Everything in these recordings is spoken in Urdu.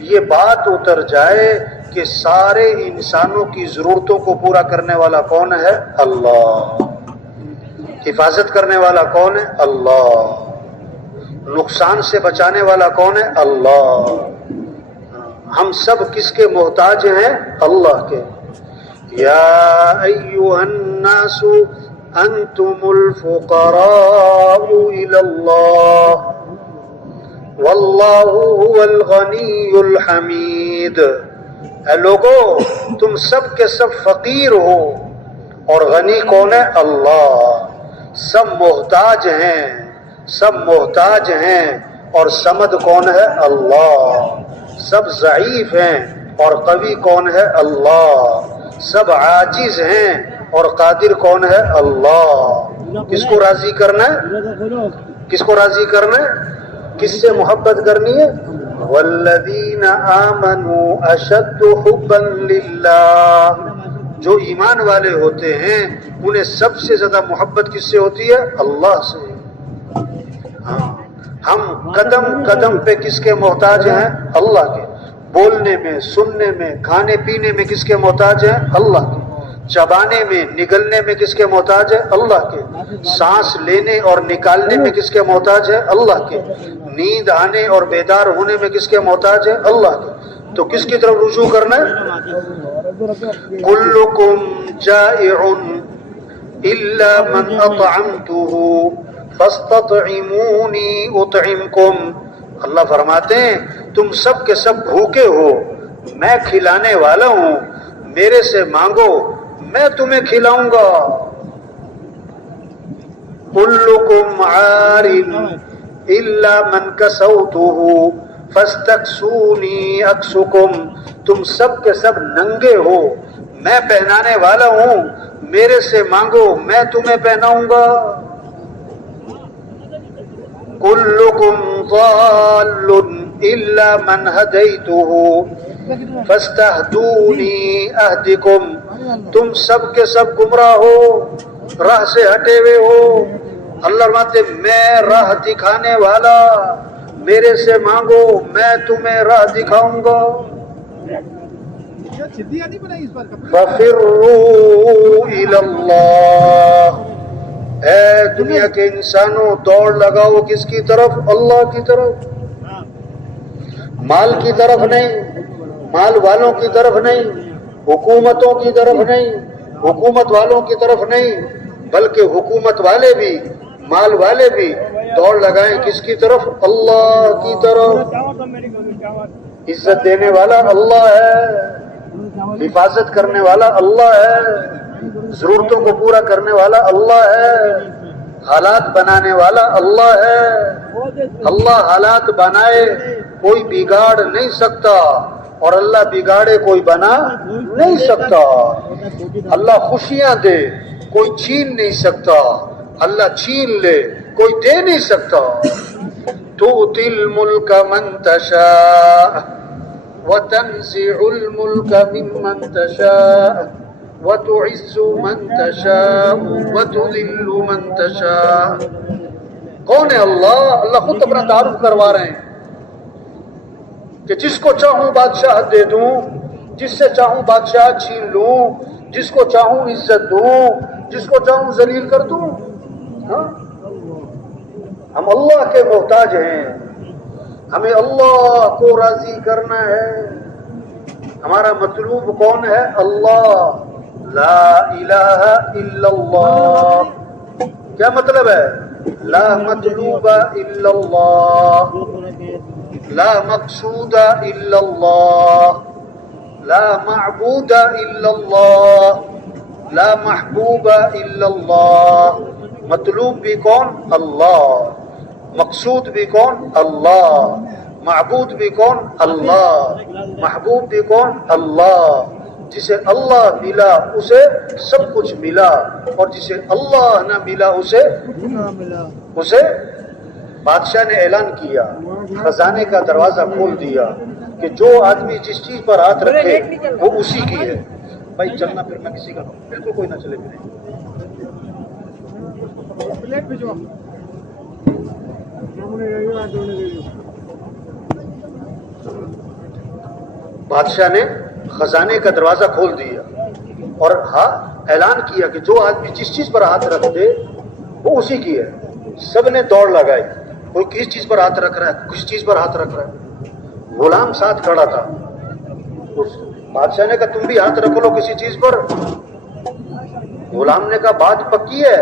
یہ بات اتر جائے کہ سارے انسانوں کی ضرورتوں کو پورا کرنے والا کون ہے؟ اللہ۔ حفاظت کرنے والا کون ہے؟ اللہ۔ نقصان سے بچانے والا کون ہے؟ اللہ۔ ہم سب کس کے محتاج ہیں؟ اللہ کے۔ یا ایھا الناس انتم الفقراء الی اللہ واللہ هو الغنی الحمید۔ اے لوگو تم سب کے سب فقیر ہو اور غنی کون ہے؟ اللہ۔ سب محتاج ہیں، سب محتاج ہیں اور صمد کون ہے؟ اللہ۔ سب ضعیف ہیں اور قوی کون ہے؟ اللہ۔ سب عاجز ہیں اور قادر کون ہے؟ اللہ۔ کس کو راضی کرنا ہے؟ کس کو راضی کرنا ہے؟ کس سے محبت کرنی ہے؟ والذین آمنوا اشد حبا للہ۔ جو ایمان والے ہوتے ہیں انہیں سب سے زیادہ محبت کس سے ہوتی ہے؟ اللہ سے۔ ہاں، ہم قدم قدم پہ کس کے محتاج ہیں؟ اللہ کے۔ بولنے میں، سننے میں، کھانے پینے میں کس کے محتاج ہیں؟ اللہ کے۔ چبانے میں، نگلنے میں کس کے محتاج ہے؟ اللہ کے۔ سانس لینے اور نکالنے میں کس کے محتاج ہے؟ اللہ کے۔ نیند آنے اور بیدار ہونے میں کس کے محتاج ہے؟ اللہ کے۔ تو کس کی طرف رجوع کرنا ہے؟ کلکم جائع الا من اطعمته فاستطعمونی اطعمکم۔ اللہ فرماتے ہیں تم سب کے سب بھوکے ہو، میں کھلانے والا ہوں، میرے سے مانگو میں تمہیں کھلاؤں گا۔ کلکم عار الا من کسوتہ فاستکسونی اکسکم۔ تم سب کے سب ننگے ہو، میں پہنانے والا ہوں، میرے سے مانگو میں تمہیں پہناؤں گا۔ کلکم ضال الا من ہدیتہ فاستہدونی اہدکم۔ تم سب کے سب گمراہ ہو، راہ سے ہٹے ہوئے ہو، اللہ فرماتے میں راہ دکھانے والا، میرے سے مانگو میں تمہیں راہ دکھاؤں گا۔ فَفِرُّوا إِلَى اللَّهِ۔ اے دنیا کے انسانوں دوڑ لگاؤ کس کی طرف؟ اللہ کی طرف۔ مال کی طرف نہیں، مال والوں کی طرف نہیں، حکومتوں کی طرف نہیں، حکومت والوں کی طرف نہیں، بلکہ حکومت والے بھی مال والے بھی دوڑ لگائیں کس کی طرف؟ اللہ کی طرف۔ عزت دینے والا اللہ ہے، حفاظت کرنے والا اللہ ہے، ضرورتوں کو پورا کرنے والا اللہ ہے، حالات بنانے والا اللہ ہے۔ اللہ حالات بنائے کوئی بگاڑ نہیں سکتا اور اللہ بگاڑے کوئی بنا نہیں سکتا۔ اللہ خوشیاں دے کوئی چھین نہیں سکتا، اللہ چھین لے کوئی دے نہیں سکتا۔ تؤتی الملک من تشاء وتنزع الملک ممن تشاء وتعز من تشاء وتذل من تشاء۔ کون ہے اللہ؟ اللہ خود اپنا تعارف کروا رہے ہیں کہ جس کو چاہوں بادشاہت دے دوں، جس سے چاہوں بادشاہت چھین لوں، جس کو چاہوں عزت دوں، جس کو چاہوں ذلیل کر دوں۔ ہاں؟ ہم اللہ کے محتاج ہیں، ہمیں اللہ کو راضی کرنا ہے۔ ہمارا مطلوب کون ہے؟ اللہ۔ لا الہ الا اللہ۔ کیا مطلب ہے؟ لا مطلوب الا اللہ، لا مقصود الا اللہ، لا معبود الا اللہ، لا محبوب الا اللہ۔ مطلوب بھی کون؟ اللہ۔ مقصود بھی کون؟ اللہ۔ معبود بھی کون؟ اللہ۔ محبوب بھی کون؟ اللہ۔ جسے اللہ ملا اسے سب کچھ ملا، اور جسے اللہ نہ ملا اسے بادشاہ نے اعلان کیا، خزانے کا دروازہ کھول دیا کہ جو آدمی جس چیز پر ہاتھ رکھے وہ اسی کی ہے۔ بھائی چلنا پھرنا کسی کا بالکل کوئی نہ چلے پھرے۔ بادشاہ نے خزانے کا دروازہ کھول دیا اور اعلان کیا کہ جو آدمی جس چیز پر ہاتھ رکھ دے وہ اسی کی ہے. سب نے دوڑ لگائی, کوئی کس چیز پر ہاتھ رکھ رہا ہے, کس چیز پر ہاتھ رکھ رہا ہے. غلام ساتھ کھڑا تھا. اس بادشاہ نے کہا تم بھی ہاتھ رکھ لو کسی چیز پر. غلام نے کہا بات پکی ہے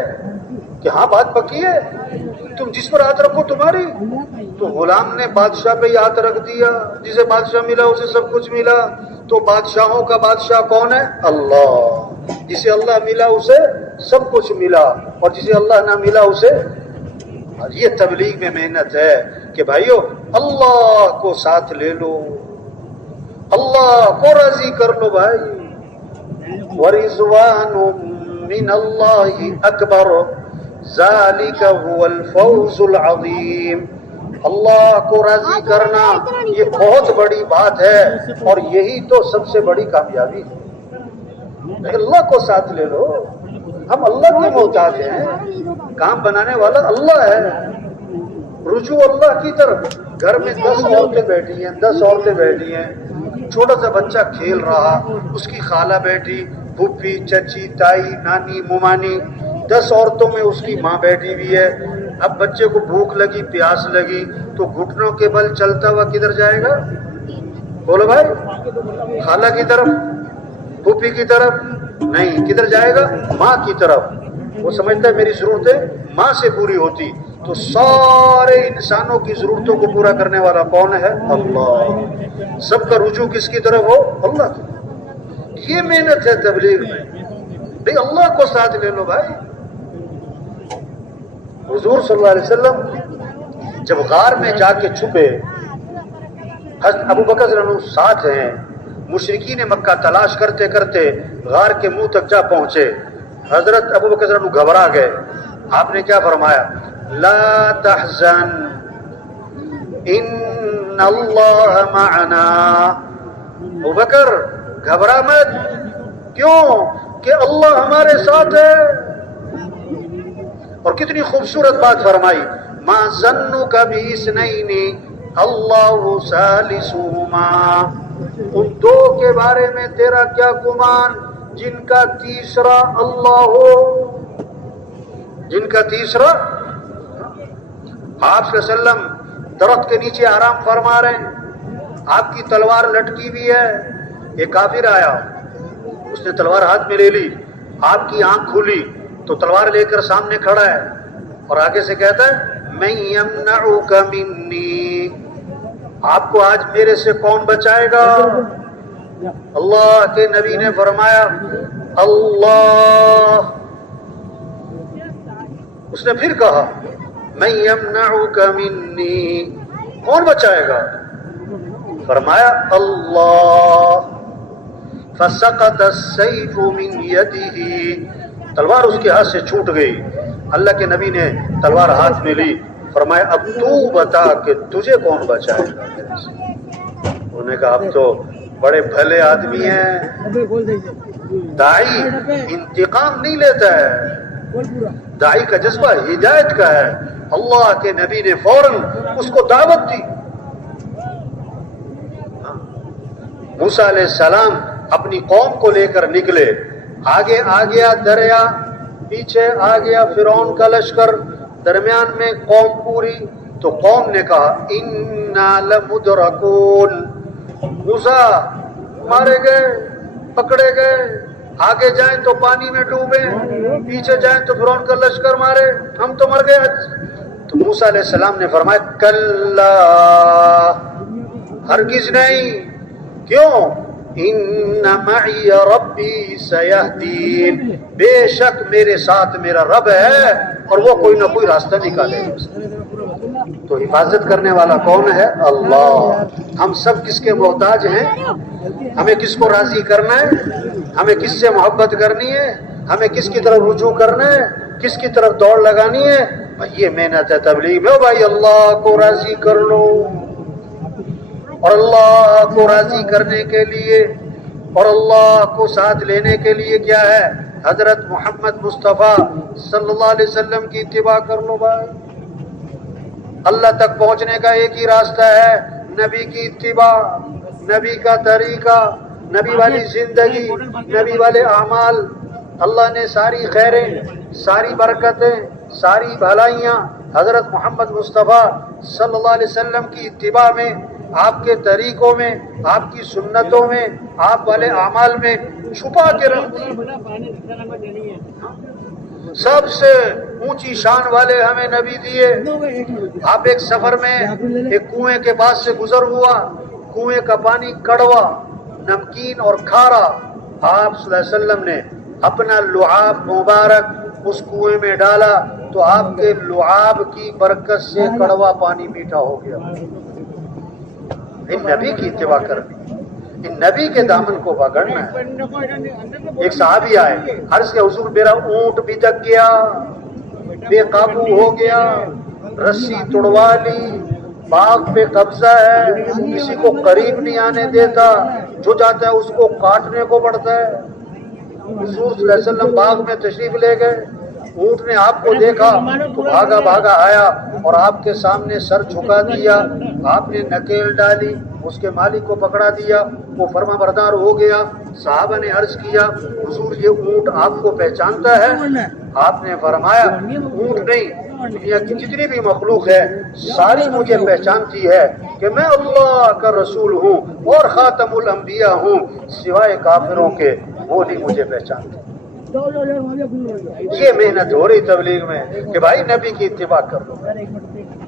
کہ ہاں بات پکی ہے, تم جس پر ہاتھ رکھو تمہاری. تو غلام نے بادشاہ پہ ہی ہاتھ رکھ دیا. جسے بادشاہ ملا اسے سب کچھ ملا. تو بادشاہوں کا بادشاہ کون ہے؟ اللہ. جسے اللہ ملا اسے سب کچھ ملا, اور جسے اللہ نہ ملا اسے. یہ تبلیغ میں محنت ہے کہ بھائیو اللہ کو ساتھ لے لو, اللہ کو راضی کر لو بھائی. وَرِضْوَانٌ مِّنَ اللَّهِ أَكْبَرُ ذَلِكَ هُوَ الْفَوْزُ الْعَظِيمُ. اللہ کو راضی کرنا یہ بہت بڑی بات ہے, اور یہی تو سب سے بڑی کامیابی ہے. اللہ کو ساتھ لے لو. ہم اللہ کے محتاج ہیں, کام بنانے والا اللہ ہے. رجوع اللہ کی طرف. گھر میں 10 عورتیں بیٹھی ہیں, 10 عورتیں بیٹھی ہیں. چھوٹا سا بچہ کھیل رہا, اس کی خالہ بیٹھی, پھوپھی, چچی, تائی, نانی, ممانی, 10 عورتوں میں اس کی ماں بیٹھی ہوئی ہے. اب بچے کو بھوک لگی, پیاس لگی, تو گھٹنوں کے بل چلتا ہوا کدھر جائے گا؟ بولو بھائی, خالہ کی طرف, پھوپھی کی طرف نہیں, کدھر جائے گا؟ ماں کی طرف. وہ سمجھتا ہے میری ضرورتیں ماں سے پوری ہوتی. تو سارے انسانوں کی ضرورتوں کو پورا کرنے والا کون ہے؟ اللہ. سب کا رجوع کس کی طرف ہو؟ اللہ کی. یہ محنت ہے تبلیغ میں. بھئی اللہ کو ساتھ لے لو بھائی. حضور صلی اللہ علیہ وسلم جب غار میں جا کے چھپے, حضرت ابو بکر رضی اللہ عنہ ساتھ ہیں. مشرکین مکہ تلاش کرتے کرتے غار کے منہ تک جا پہنچے. حضرت ابو بکر رضی اللہ عنہ گھبرا گئے. آپ نے کیا فرمایا؟ لا تحزن ان اللہ معنا. ابو بکر گھبرا مت. کیوں؟ کہ اللہ ہمارے ساتھ ہے. اور کتنی خوبصورت بات فرمائی, ما ظنک باثنین اللہ ثالثہما. ان دو کے بارے میں تیرا کیا گمان جن کا تیسرا اللہ ہو. جن کا تیسرا. آپ صلی اللہ علیہ وسلم درخت کے نیچے آرام فرما رہے ہیں, آپ کی تلوار لٹکی ہوئی ہے. ایک کافر آیا, اس نے تلوار ہاتھ میں لے لی. آپ کی آنکھ کھلی تو تلوار لے کر سامنے کھڑا ہے, اور آگے سے کہتا ہے من یمنعک منی. آپ کو آج میرے سے کون بچائے گا؟ اللہ کے نبی نے فرمایا اللہ. اس نے پھر کہا من یمنعک منی, کون بچائے گا؟ فرمایا اللہ. فسقط السیف من یدہ, تلوار اس کے ہاتھ سے چھوٹ گئی. اللہ کے نبی نے تلوار ہاتھ میں لی. فرمایا اب تو بتا کہ تجھے کون بچائے گا میرے سے. انہوں نے کہا اب تو بڑے بھلے آدمی ہیں. داعی انتقام نہیں لیتا ہے, داعی کا جذبہ ہدایت کا ہے. اللہ کے نبی نے فوراً اس کو دعوت دی. موسیٰ علیہ السلام اپنی قوم کو لے کر نکلے. آگے آ گیا دریا, پیچھے آ گیا فرعون کا لشکر, درمیان میں قوم پوری. تو قوم نے کہا انا لمدرکون. موسیٰ مارے گئے, پکڑے گئے. آگے جائیں تو پانی میں ڈوبے, پیچھے جائیں تو فرعون کا لشکر مارے, ہم تو مر گئے. تو موسیٰ علیہ السلام نے فرمایا کلا, ہرگز نہیں. کیوں؟ ان معی ربی سیہدین, بے شک میرے ساتھ میرا رب ہے اور وہ کوئی نہ کوئی راستہ نکالے گا. تو حفاظت کرنے والا کون ہے؟ اللہ. ہم سب کس کے محتاج ہیں؟ ہمیں کس کو راضی کرنا ہے؟ ہمیں کس سے محبت کرنی ہے؟ ہمیں کس کی طرف رجوع کرنا ہے؟ کس کی طرف دوڑ لگانی ہے؟ یہ محنت ہے تبلیغ میں. بھائی اللہ کو راضی کر لو. اور اللہ کو راضی کرنے کے لیے اور اللہ کو ساتھ لینے کے لیے کیا ہے؟ حضرت محمد مصطفیٰ صلی اللہ علیہ وسلم کی اتباع کر لو بھائی. اللہ تک پہنچنے کا ایک ہی راستہ ہے, نبی کی اتباع. نبی کا طریقہ، نبی والی زندگی، نبی والے اعمال، اللہ نے ساری خیریں، ساری برکتیں، ساری بھلائیاں حضرت محمد مصطفیٰ صلی اللہ علیہ وسلم کی اتباع میں، آپ کے طریقوں میں، آپ کی سنتوں میں، آپ والے اعمال میں چھپا کے رکھ دی۔ سب سے اونچی شان والے ہمیں نبی دیے۔ آپ ایک سفر میں ایک کنویں کے پاس سے گزر ہوا، کنویں کا پانی کڑوا، نمکین اور کھارا، آپ صلی اللہ علیہ وسلم نے اپنا لعاب مبارک اس کنویں میں ڈالا تو آپ کے لعاب کی برکت سے کڑوا پانی میٹھا ہو گیا۔ ان نبی کی اتباع کرنی، ان نبی کے دامن کو پکڑنا ہے۔ ایک صحابی آئے، عرض کیا حضور میرا اونٹ بھٹک گیا، بے قابو ہو گیا، رسی توڑوا لی، باغ پہ قبضہ ہے، کسی کو قریب نہیں آنے دیتا، جو جاتا ہے اس کو کاٹنے کو پڑتا ہے۔ حضور صلی اللہ علیہ وسلم باغ میں تشریف لے گئے، اونٹ نے آپ کو دیکھا تو بھاگا بھاگا آیا اور آپ کے سامنے سر جھکا دیا، آپ نے نکیل ڈالی، اس کے مالک کو پکڑا دیا، وہ فرما بردار ہو گیا۔ صحابہ نے عرض کیا حضور یہ اونٹ آپ کو پہچانتا ہے؟ آپ نے فرمایا اونٹ نہیں، دنیا کی جتنی بھی مخلوق ہے ساری مجھے پہچانتی ہے کہ میں اللہ کا رسول ہوں اور خاتم الانبیاء ہوں، سوائے کافروں کے وہ نہیں مجھے پہچانتے۔ یہ محنت ہو رہی تبلیغ میں کہ بھائی نبی کی اتباع کر لو،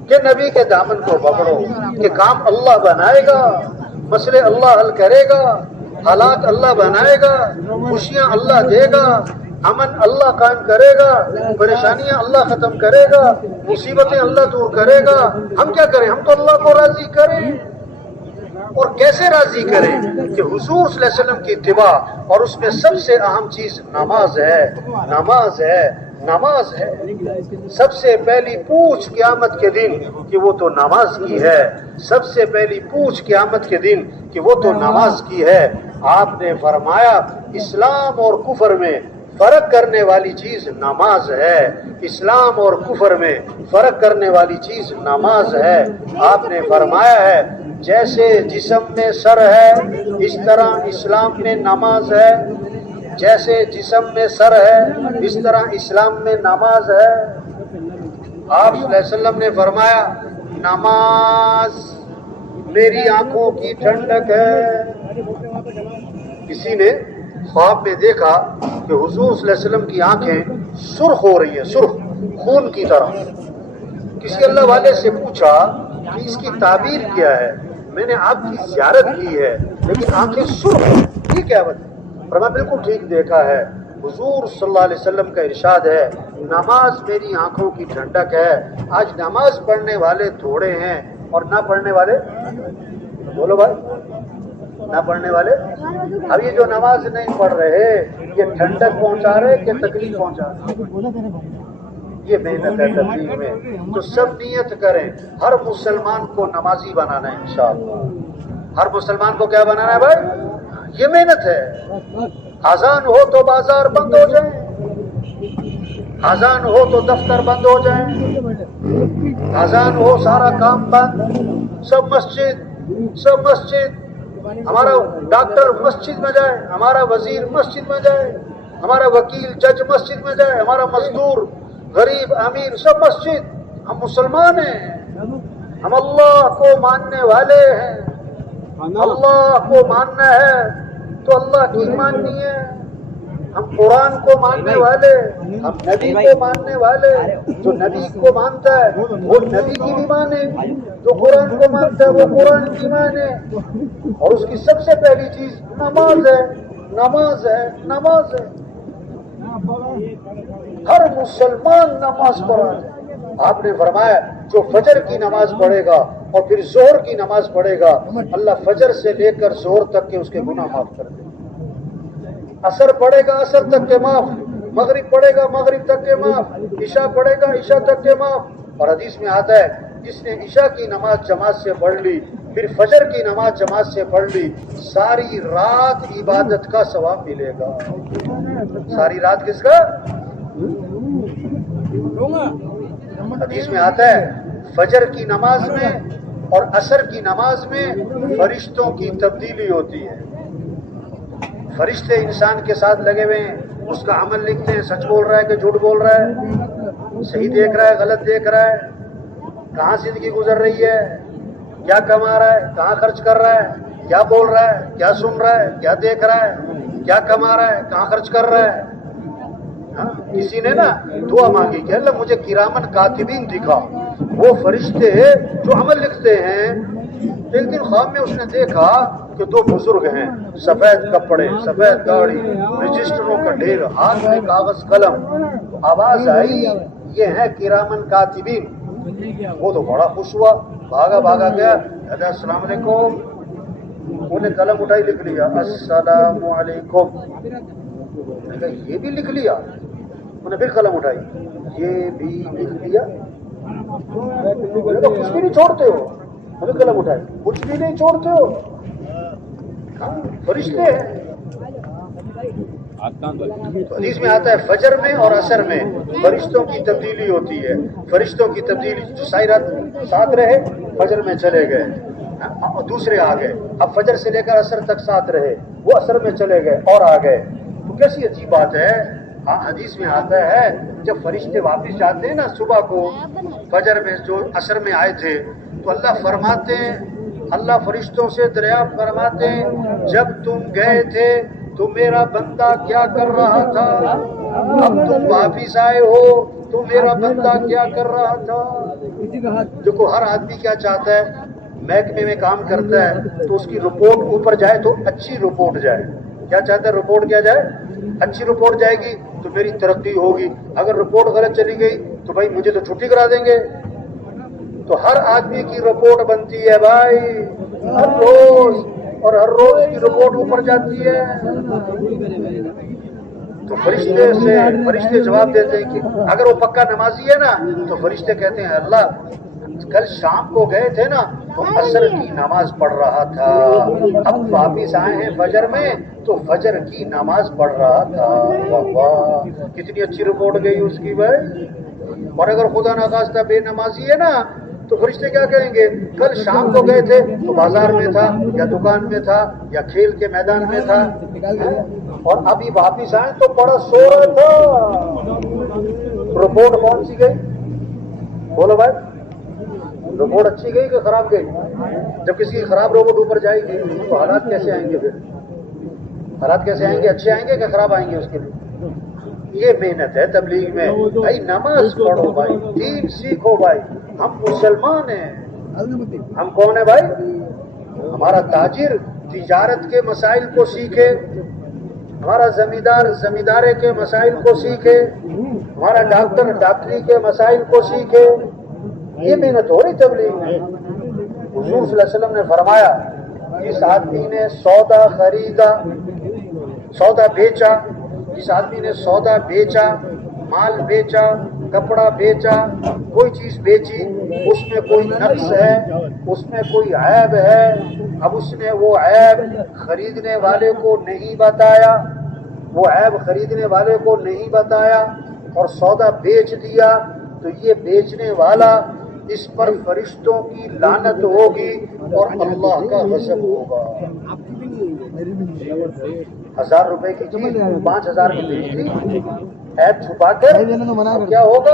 کہ نبی کے دامن کو پکڑو، کہ کام اللہ بنائے گا، مسئلے اللہ حل کرے گا، حالات اللہ بنائے گا، خوشیاں اللہ دے گا، امن اللہ قائم کرے گا، پریشانیاں اللہ ختم کرے گا، مصیبتیں اللہ دور کرے گا۔ ہم کیا کریں؟ ہم تو اللہ کو راضی کریں۔ اور کیسے راضی کریں؟ کہ حضور صلی اللہ علیہ وسلم کی اتباع، اور اس میں سب سے اہم چیز نماز ہے، نماز ہے، نماز ہے۔ سب سے پہلی پوچھ قیامت کے دن کہ وہ تو نماز کی ہے، سب سے پہلی پوچھ قیامت کے دن کہ وہ تو نماز کی ہے۔ آپ نے فرمایا اسلام اور کفر میں فرق کرنے والی چیز نماز ہے، اسلام اور کفر میں فرق کرنے والی چیز نماز ہے۔ آپ نے فرمایا ہے جیسے جسم میں سر ہے اس طرح اسلام میں نماز ہے، جیسے جسم میں سر ہے اس طرح اسلام میں نماز ہے۔ آپ صلی اللہ علیہ وسلم نے فرمایا نماز میری آنکھوں کی ٹھنڈک ہے۔ کسی نے خواب میں دیکھا کہ حضور صلی اللہ علیہ وسلم کی آنکھیں سرخ ہو رہی ہیں، سرخ خون کی طرح۔ کسی اللہ والے سے پوچھا کہ اس کی تعبیر کیا ہے؟ میں نے آپ کی زیارت کی ہے لیکن آنکھیں سرخ ہیں، یہ کیا بات ہے؟ فرمایا بالکل ٹھیک دیکھا ہے۔ حضور صلی اللہ علیہ وسلم کا ارشاد ہے نماز میری آنکھوں کی ٹھنڈک ہے۔ آج نماز پڑھنے والے تھوڑے ہیں اور نہ پڑھنے والے، بولو بھائی، نہ پڑھنے والے۔ اب یہ جو نماز نہیں پڑھ رہے یہ ٹھنڈک پہنچا رہے کہ تکلیف پہنچا رہے؟ یہ محنت ہے تبلیغ میں۔ تو سب نیت کریں ہر مسلمان کو نمازی بنانا ہے انشاءاللہ۔ ہر مسلمان کو کیا بنانا ہے بھائی؟ یہ محنت ہے۔ اذان ہو تو بازار بند ہو جائیں، اذان ہو تو دفتر بند ہو جائیں، اذان ہو سارا کام بند، سب مسجد، ہمارا ڈاکٹر مسجد میں جائے، ہمارا وزیر مسجد میں جائے، ہمارا وکیل جج مسجد میں جائے، ہمارا مزدور غریب امیر سب مسجد۔ ہم مسلمان ہیں، ہم اللہ کو ماننے والے ہیں، اللہ کو ماننا ہے تو اللہ کی ماننی ہے۔ ہم قرآن کو ماننے والے، ہم نبی کو ماننے والے، جو نبی کو مانتا ہے وہ نبی کی بھی مانے، جو قرآن کو مانتا ہے وہ قرآن کی مانے۔ اور اس کی سب سے پہلی چیز نماز ہے، نماز ہے، نماز ہے۔ ہر مسلمان نماز پڑھا ہے۔ آپ نے فرمایا جو فجر کی نماز پڑھے گا اور پھر ظہر کی نماز پڑھے گا اللہ فجر سے لے کر ظہر تک کے اس کے گناہ معاف کر دے۔ عصر پڑھے گا عصر تک کے معاف، مغرب پڑھے گا مغرب تک کے معاف، عشاء پڑھے گا عشاء تک کے معاف۔ اور حدیث میں آتا ہے جس نے عشاء کی نماز جماعت سے پڑھ لی پھر فجر کی نماز جماعت سے پڑھ لی ساری رات عبادت کا ثواب ملے گا۔ ساری رات کس کا؟ حدیث میں آتا ہے فجر کی نماز میں اور عصر کی نماز میں فرشتوں کی تبدیلی ہوتی ہے. فرشتے انسان کے ساتھ لگے ہوئے ہیں، اس کا عمل لکھتے ہیں، سچ بول رہا ہے کہ جھوٹ بول رہا ہے، صحیح دیکھ رہا ہے غلط دیکھ رہا ہے، کہاں زندگی گزر رہی ہے، کیا کما رہا ہے، کہاں خرچ کر رہا ہے، کیا بول رہا ہے، کیا سن رہا ہے، کیا دیکھ رہا ہے، کیا کما رہا ہے، کہاں خرچ کر رہا ہے. کسی نے نا دعا مانگی کہ اللہ مجھے کرامن کاتبین دکھا، وہ فرشتے جو عمل لکھتے ہیں. ایک دن خواب میں اس نے دیکھا کہ دو بزرگ ہیں، سفید کپڑے، سفید گاڑی، رجسٹروں کا ڈھیر، ہاتھ میں کاغذ قلم. تو آواز آئی یہ ہے کرامن کاتبین. وہ تو بڑا خوش ہوا، بھاگا بھاگا گیا، کہتا السلام علیکم. انہوں نے قلم اٹھائی لکھ لیا السلام علیکم. یہ بھی لکھ لیا. انہوں نے پھر قلم اٹھائی، یہ بھی لکھ لیا. کچھ بھی نہیں چھوڑتے ہو. ہمیں قلم اٹھائی، کچھ بھی نہیں چھوڑتے ہو. فرشتے ہیں. حدیث میں آتا ہے فجر میں اور عصر میں فرشتوں کی تبدیلی ہوتی ہے. فرشتوں کی تبدیلی جو ساری رات ساتھ رہے فجر میں چلے گئے، دوسرے آ گئے. اب فجر سے لے کر عصر تک ساتھ رہے، وہ عصر میں چلے گئے اور آ گئے. تو کیسی عجیب بات ہے. حدیث میں آتا ہے جب فرشتے واپس جاتے ہیں نا صبح کو، فجر میں جو عصر میں آئے تھے، تو اللہ فرماتے ہیں، اللہ فرشتوں سے دریافت فرماتے ہیں جب تم گئے تھے تو میرا بندہ کیا کر رہا تھا، اب تم واپس آئے ہو تو میرا بندہ کیا کر رہا تھا. دیکھو ہر آدمی کیا چاہتا ہے، محکمے میں کام کرتا ہے تو اس کی رپورٹ اوپر جائے تو اچھی رپورٹ جائے. کیا چاہتا ہے؟ رپورٹ کیا جائے، اچھی رپورٹ جائے گی تو میری ترقی ہوگی. اگر رپورٹ غلط چلی گئی تو بھائی مجھے تو چھٹی کرا دیں گے. تو ہر آدمی کی رپورٹ بنتی ہے بھائی ہر روز، اور ہر روز کی رپورٹ اوپر جاتی ہے. تو فرشتے جواب دیتے ہیں کہ اگر وہ پکا نمازی ہے نا تو فرشتے کہتے ہیں اللہ کل شام کو گئے تھے نا تو عصر کی نماز پڑھ رہا تھا، اب واپس آئے ہیں فجر میں تو فجر کی نماز پڑھ رہا تھا. واہ واہ کتنی اچھی رپورٹ گئی اس کی بھائی. اور اگر خدا نخواستہ بے نمازی ہے نا تو فرشتے کیا کہیں گے، کل شام کو گئے تھے تو بازار میں تھا یا دکان میں تھا یا کھیل کے میدان میں تھا، اور ابھی واپس آئے تو بڑا سو رہا تھا. رپورٹ کون سی گئی؟ بولو بھائی، رپورٹ اچھی گئی کہ خراب گئی؟ جب کسی کی خراب رپورٹ اوپر جائے گی تو حالات کیسے آئیں گے؟ پھر حالات کیسے آئیں گے؟ اچھے آئیں گے کہ خراب آئیں گے؟ اس کے لیے یہ محنت ہے تبلیغ میں. بھائی نماز پڑھو بھائی، دین سیکھو بھائی. ہم مسلمان ہیں. ہم کون ہیں بھائی؟ ہمارا تاجر تجارت کے مسائل کو سیکھے، ہمارا زمیندار زمیندارے کے مسائل کو سیکھے، ہمارا ڈاکٹر ڈاکٹری کے مسائل کو سیکھے. یہ محنت ہو رہی تبلیغ میں. حضور صلی اللہ علیہ وسلم نے فرمایا جس آدمی نے سودا خریدا، سودا بیچا، جس آدمی نے سودا بیچا، مال بیچا، کپڑا بیچا، کوئی چیز بیچی، اس میں کوئی نقص ہے، اس میں کوئی عیب ہے، اب اس نے وہ عیب خریدنے والے کو نہیں بتایا، وہ عیب خریدنے والے کو نہیں بتایا اور سودا بیچ دیا، تو یہ بیچنے والا اس پر فرشتوں کی لعنت ہوگی اور اللہ کا غضب ہوگا. 1000 روپے کی چیز 5000 کی بیچ دی، عیب چھپا کر، کیا ہوگا؟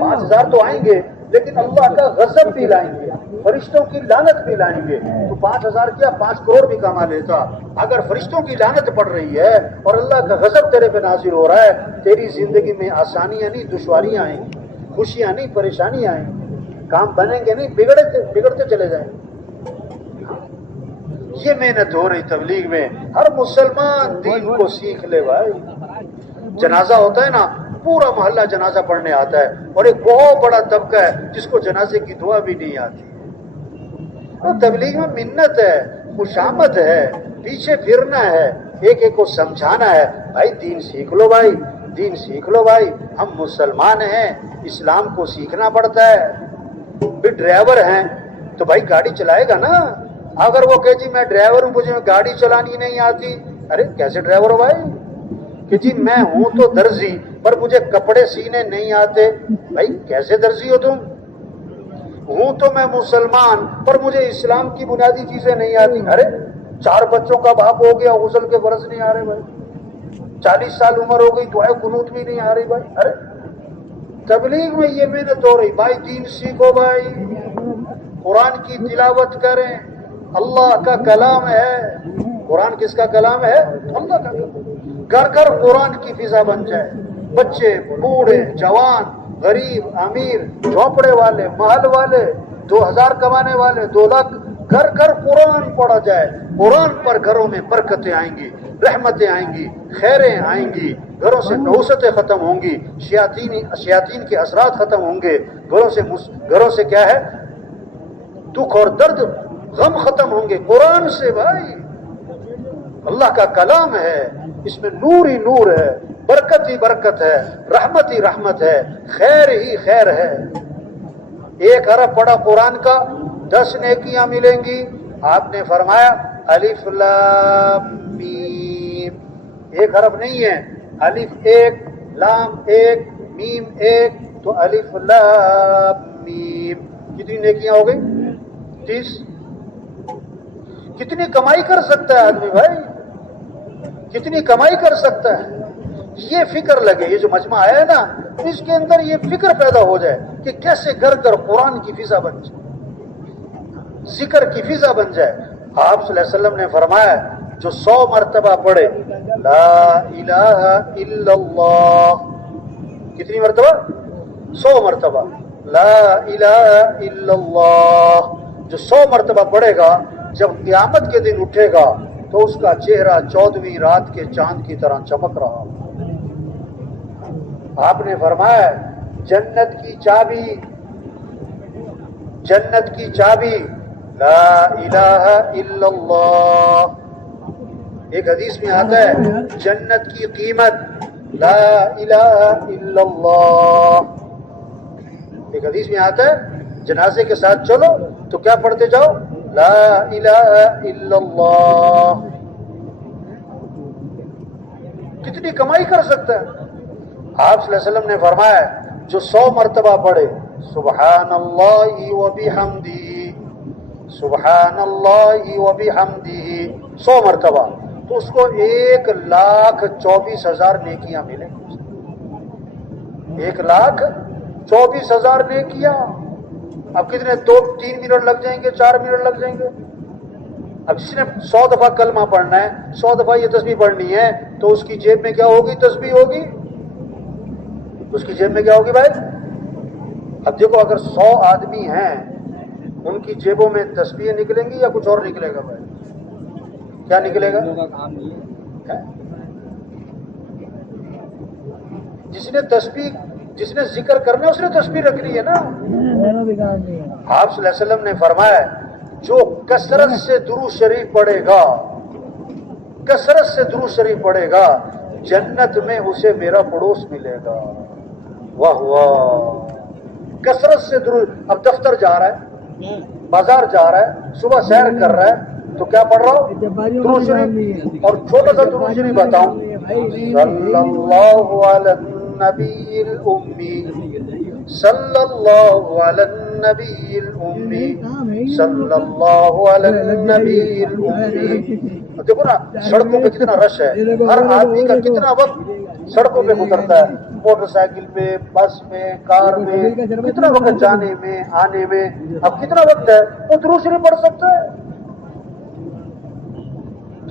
5000 تو آئیں گے لیکن اللہ کا غضب بھی لائیں گے، فرشتوں کی لعنت بھی لائیں گے. تو 5000 کیا 5 کروڑ بھی کما لیتا. اگر فرشتوں کی لعنت پڑ رہی ہے اور اللہ کا غضب تیرے پہ نازل ہو رہا ہے، تیری زندگی میں آسانیاں نہیں دشواریاں آئیں گی، خوشیاں نہیں پریشانیاں آئیں گی، کام بنیں گے نہیں بگڑتے چلے جائیں. یہ محنت ہو رہی تبلیغ میں. ہر مسلمان دین کو سیکھ لے بھائی. جنازہ ہوتا ہے نا، پورا محلہ جنازہ پڑھنے آتا ہے، اور ایک بہت بڑا طبقہ ہے جس کو جنازے کی دعا بھی نہیں آتی. اور تبلیغ میں منت ہے، خوشامد ہے، پیچھے پھرنا ہے، ایک ایک کو سمجھانا ہے. بھائی دین سیکھ لو بھائی، دین سیکھ لو بھائی. ہم مسلمان ہیں، اسلام کو سیکھنا پڑتا ہے. بھی ڈرائیور ہیں تو بھائی گاڑی چلائے گا نا. اگر وہ کہ جی میں ڈرائیور ہوں مجھے گاڑی چلانی نہیں آتی، ارے کیسے ڈرائیور ہو بھائی؟ کہ جی میں ہوں تو درزی پر مجھے کپڑے سینے نہیں آتے، بھائی کیسے درزی ہو تم؟ ہوں تو میں مسلمان پر مجھے اسلام کی بنیادی چیزیں نہیں آتی. ارے 4 بچوں کا باپ ہو گیا, غسل کے فرض نہیں آ رہے بھائی. 40 سال عمر ہو گئی, دعائے قنوت بھی نہیں آ رہی بھائی. ارے تبلیغ میں یہ محنت ہو رہی بھائی. دین سیکھو بھائی, قرآن کی تلاوت کریں. اللہ کا کلام ہے. قرآن کس کا کلام ہے؟ اللہ کا. گھر گھر قرآن کی فضا بن جائے. بچے, بوڑھے, جوان, غریب, امیر, جھونپڑے والے, محل والے, 2000 کمانے والے, 2 لاکھ, گھر گھر قرآن پڑھا جائے. قرآن پر گھروں میں برکتیں آئیں گی, رحمتیں آئیں گی, خیریں آئیں گی, گھروں سے نحوستیں ختم ہوں گی, شیاطین کے اثرات ختم ہوں گے, گھروں سے کیا ہے, دکھ اور درد, غم ختم ہوں گے. قرآن سے بھائی. اللہ کا کلام ہے, اس میں نور ہی نور ہے, برکت ہی برکت ہے, رحمت ہی رحمت ہے, خیر ہی خیر ہے. 1 حرف پڑھا قرآن کا 10 نیکیاں ملیں گی. آپ نے فرمایا الف لام میم. 1 حرف نہیں ہے, الف 1 لام 1 میم 1, تو الف لام میم. کتنی نیکیاں ہو گئی؟ 30. کتنی کمائی کر سکتا ہے آدمی بھائی, کتنی کمائی کر سکتا ہے. یہ فکر لگے, یہ جو مجمع آیا ہے نا, اس کے اندر یہ فکر پیدا ہو جائے کہ کیسے گھر گھر قرآن کی فضا بن جائے, ذکر کی فضا بن جائے. آپ صلی اللہ علیہ وسلم نے فرمایا جو 100 مرتبہ پڑھے لا الہ الا اللہ. کتنی مرتبہ؟ 100 مرتبہ لا الہ الا اللہ. جو 100 مرتبہ پڑھے گا, جب قیامت کے دن اٹھے گا تو اس کا چہرہ 14ویں رات کے چاند کی طرح چمک رہا. آپ نے فرمایا جنت کی چابی لا الہ الا اللہ. ایک حدیث میں آتا ہے جنت کی قیمت لا الہ الا اللہ. ایک حدیث میں آتا ہے جنازے کے ساتھ چلو تو کیا پڑھتے جاؤ؟ لا الہ الا اللہ. کتنی کمائی کر سکتا ہے. آپ صلی اللہ علیہ وسلم نے فرمایا جو 100 مرتبہ پڑھے سبحان اللہ و بحمدہ, سبحان اللہ و بحمدہ 100 مرتبہ, تو اس کو 1,24,000 نیکیاں ملیں. 1,24,000 نیکیاں. اب کتنے 2-3 منٹ لگ جائیں گے, 4 منٹ لگ جائیں گے. اب جس نے 100 دفعہ کلمہ پڑھنا ہے, 100 دفعہ یہ تسبیح پڑھنی ہے, تو اس کی جیب میں کیا ہوگی؟ تسبیح ہوگی. اس کی جیب میں کیا ہوگی بھائی؟ اب دیکھو اگر 100 آدمی ہیں, ان کی جیبوں میں تسبیح نکلیں گی یا کچھ اور نکلے گا بھائی؟ کیا نکلے گا؟ جس نے ذکر کرنا ہے اس نے تسبیح رکھنی ہے نا. آپ صلی اللہ علیہ وسلم نے فرمایا جو کثرت سے درود شریف پڑھے گا, کثرت سے درود شریف پڑھے گا, جنت میں اسے میرا پڑوس ملے گا. واہ واہ. کثرت سے درود. اب دفتر جا رہا ہے, بازار جا رہا ہے, صبح سیر کر رہا ہے, تو کیا پڑھ رہا ہوں؟ درود شریف. اور چھوٹا سا درود شریف بتاؤں, صلی اللہ علی النبی الامی, صلی اللہ علی النبی الامی, صلی اللہ علی النبی الامی. دیکھو نا سڑکوں پہ کتنا رش ہے, ہر آدمی کا کتنا وقت سڑکوں پہ گزرتا ہے, موٹر سائیکل پہ, بس میں, کار میں, کتنا وقت جانے میں آنے میں. اب کتنا وقت ہے, وہ درود شریف پڑھ سکتا ہے,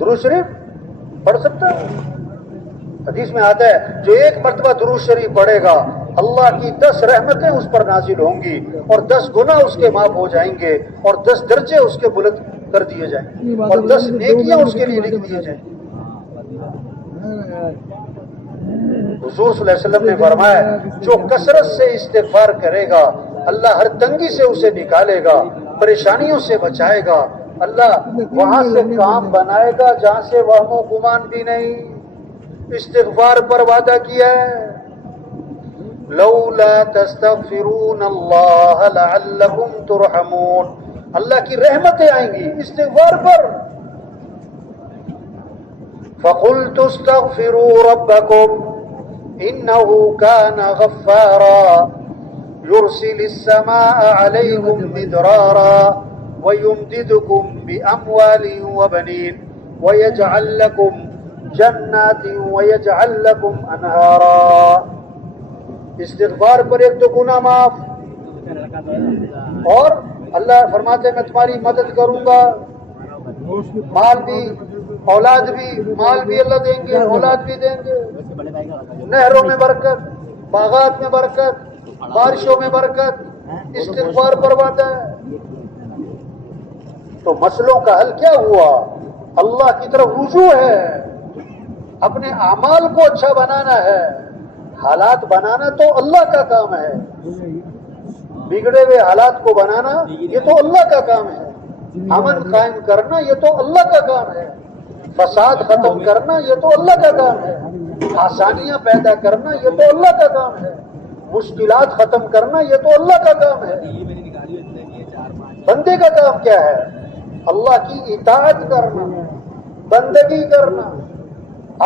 درود شریف پڑھ سکتا ہے. حدیث میں آتا ہے جو 1 مرتبہ درود شریف پڑھے گا اللہ کی 10 رحمتیں اس پر نازل ہوں گی, اور 10 گناہ اس کے معاف ہو جائیں گے, اور 10 درجے اس کے بلند کر دیے جائیں گے, اور 10 نیکیاں اس کے لیے لکھ دیے جائیں گے. حضور صلی اللہ علیہ وسلم نے فرمایا جو کثرت سے استغفار کرے گا اللہ ہر تنگی سے اسے نکالے گا, پریشانیوں سے بچائے گا. اللہ وہاں سے کام بنائے گا جہاں سے وہم و گمان بھی نہیں. استغفار پر وعدہ کیا ہے, لولا تستغفرون اللہ لعلکم ترحمون. اللہ کی رحمتیں آئیں گی استغفار پر. فقلت استغفروا ربکم انه كان غفارا يرسل السماء عليكم مدرارا ويمددكم بأموال وبنين ويجعل لكم جنات ويجعل لكم انہارا. استغفار پر ایک تو گناہ معاف، اور اللہ فرماتے ہیں میں تمہاری مدد کروں گا، مال بھی اولاد بھی، مال بھی اللہ دیں گے، اولاد بھی دیں گے، نہروں میں برکت، باغات میں برکت، بارشوں میں برکت. استغفار پر وعدہ ہے. تو مسئلوں کا حل کیا ہوا؟ اللہ کی طرف رجوع ہے. اپنے اعمال کو اچھا بنانا ہے. حالات بنانا تو اللہ کا کام ہے، بگڑے ہوئے حالات کو بنانا یہ تو اللہ کا کام ہے. امن قائم کرنا یہ تو اللہ کا کام ہے. فساد ختم کرنا یہ تو اللہ کا کام ہے. آسانیاں پیدا کرنا یہ تو اللہ کا کام ہے. مشکلات ختم کرنا یہ تو اللہ کا کام ہے. بندے کا کام کیا ہے؟ اللہ کی اطاعت کرنا، بندگی کرنا،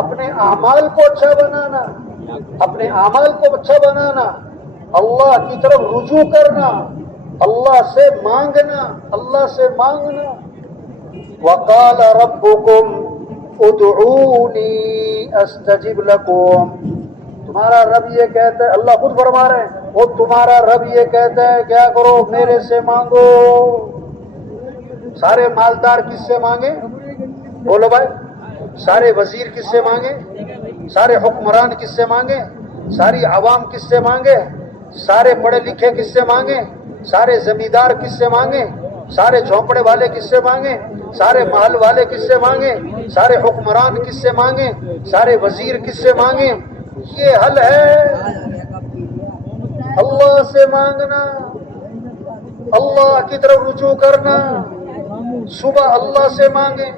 اپنے اعمال کو اچھا بنانا، اپنے اعمال کو اچھا بنانا، اللہ کی طرف رجوع کرنا، اللہ سے مانگنا، اللہ سے مانگنا. وقال ربکم ادعونی استجب لکم. تمہارا رب یہ کہتا ہے، اللہ خود فرما رہے ہیں، وہ تمہارا رب یہ کہتا ہے کیا کرو؟ میرے سے مانگو. سارے مالدار کس سے مانگے؟ بولو بھائی. سارے وزیر کس سے مانگے؟ سارے حکمران کس سے مانگے؟ ساری عوام کس سے مانگے؟ سارے پڑھے لکھے کس سے مانگے؟ سارے زمیندار کس سے مانگے؟ سارے جھونپڑے والے کس سے مانگے؟ سارے محل والے کس سے مانگے؟ سارے حکمران کس سے مانگے؟ سارے وزیر کس سے مانگے؟ یہ حل ہے اللہ سے مانگنا، اللہ کی طرف رجوع کرنا. صبح اللہ سے مانگیں،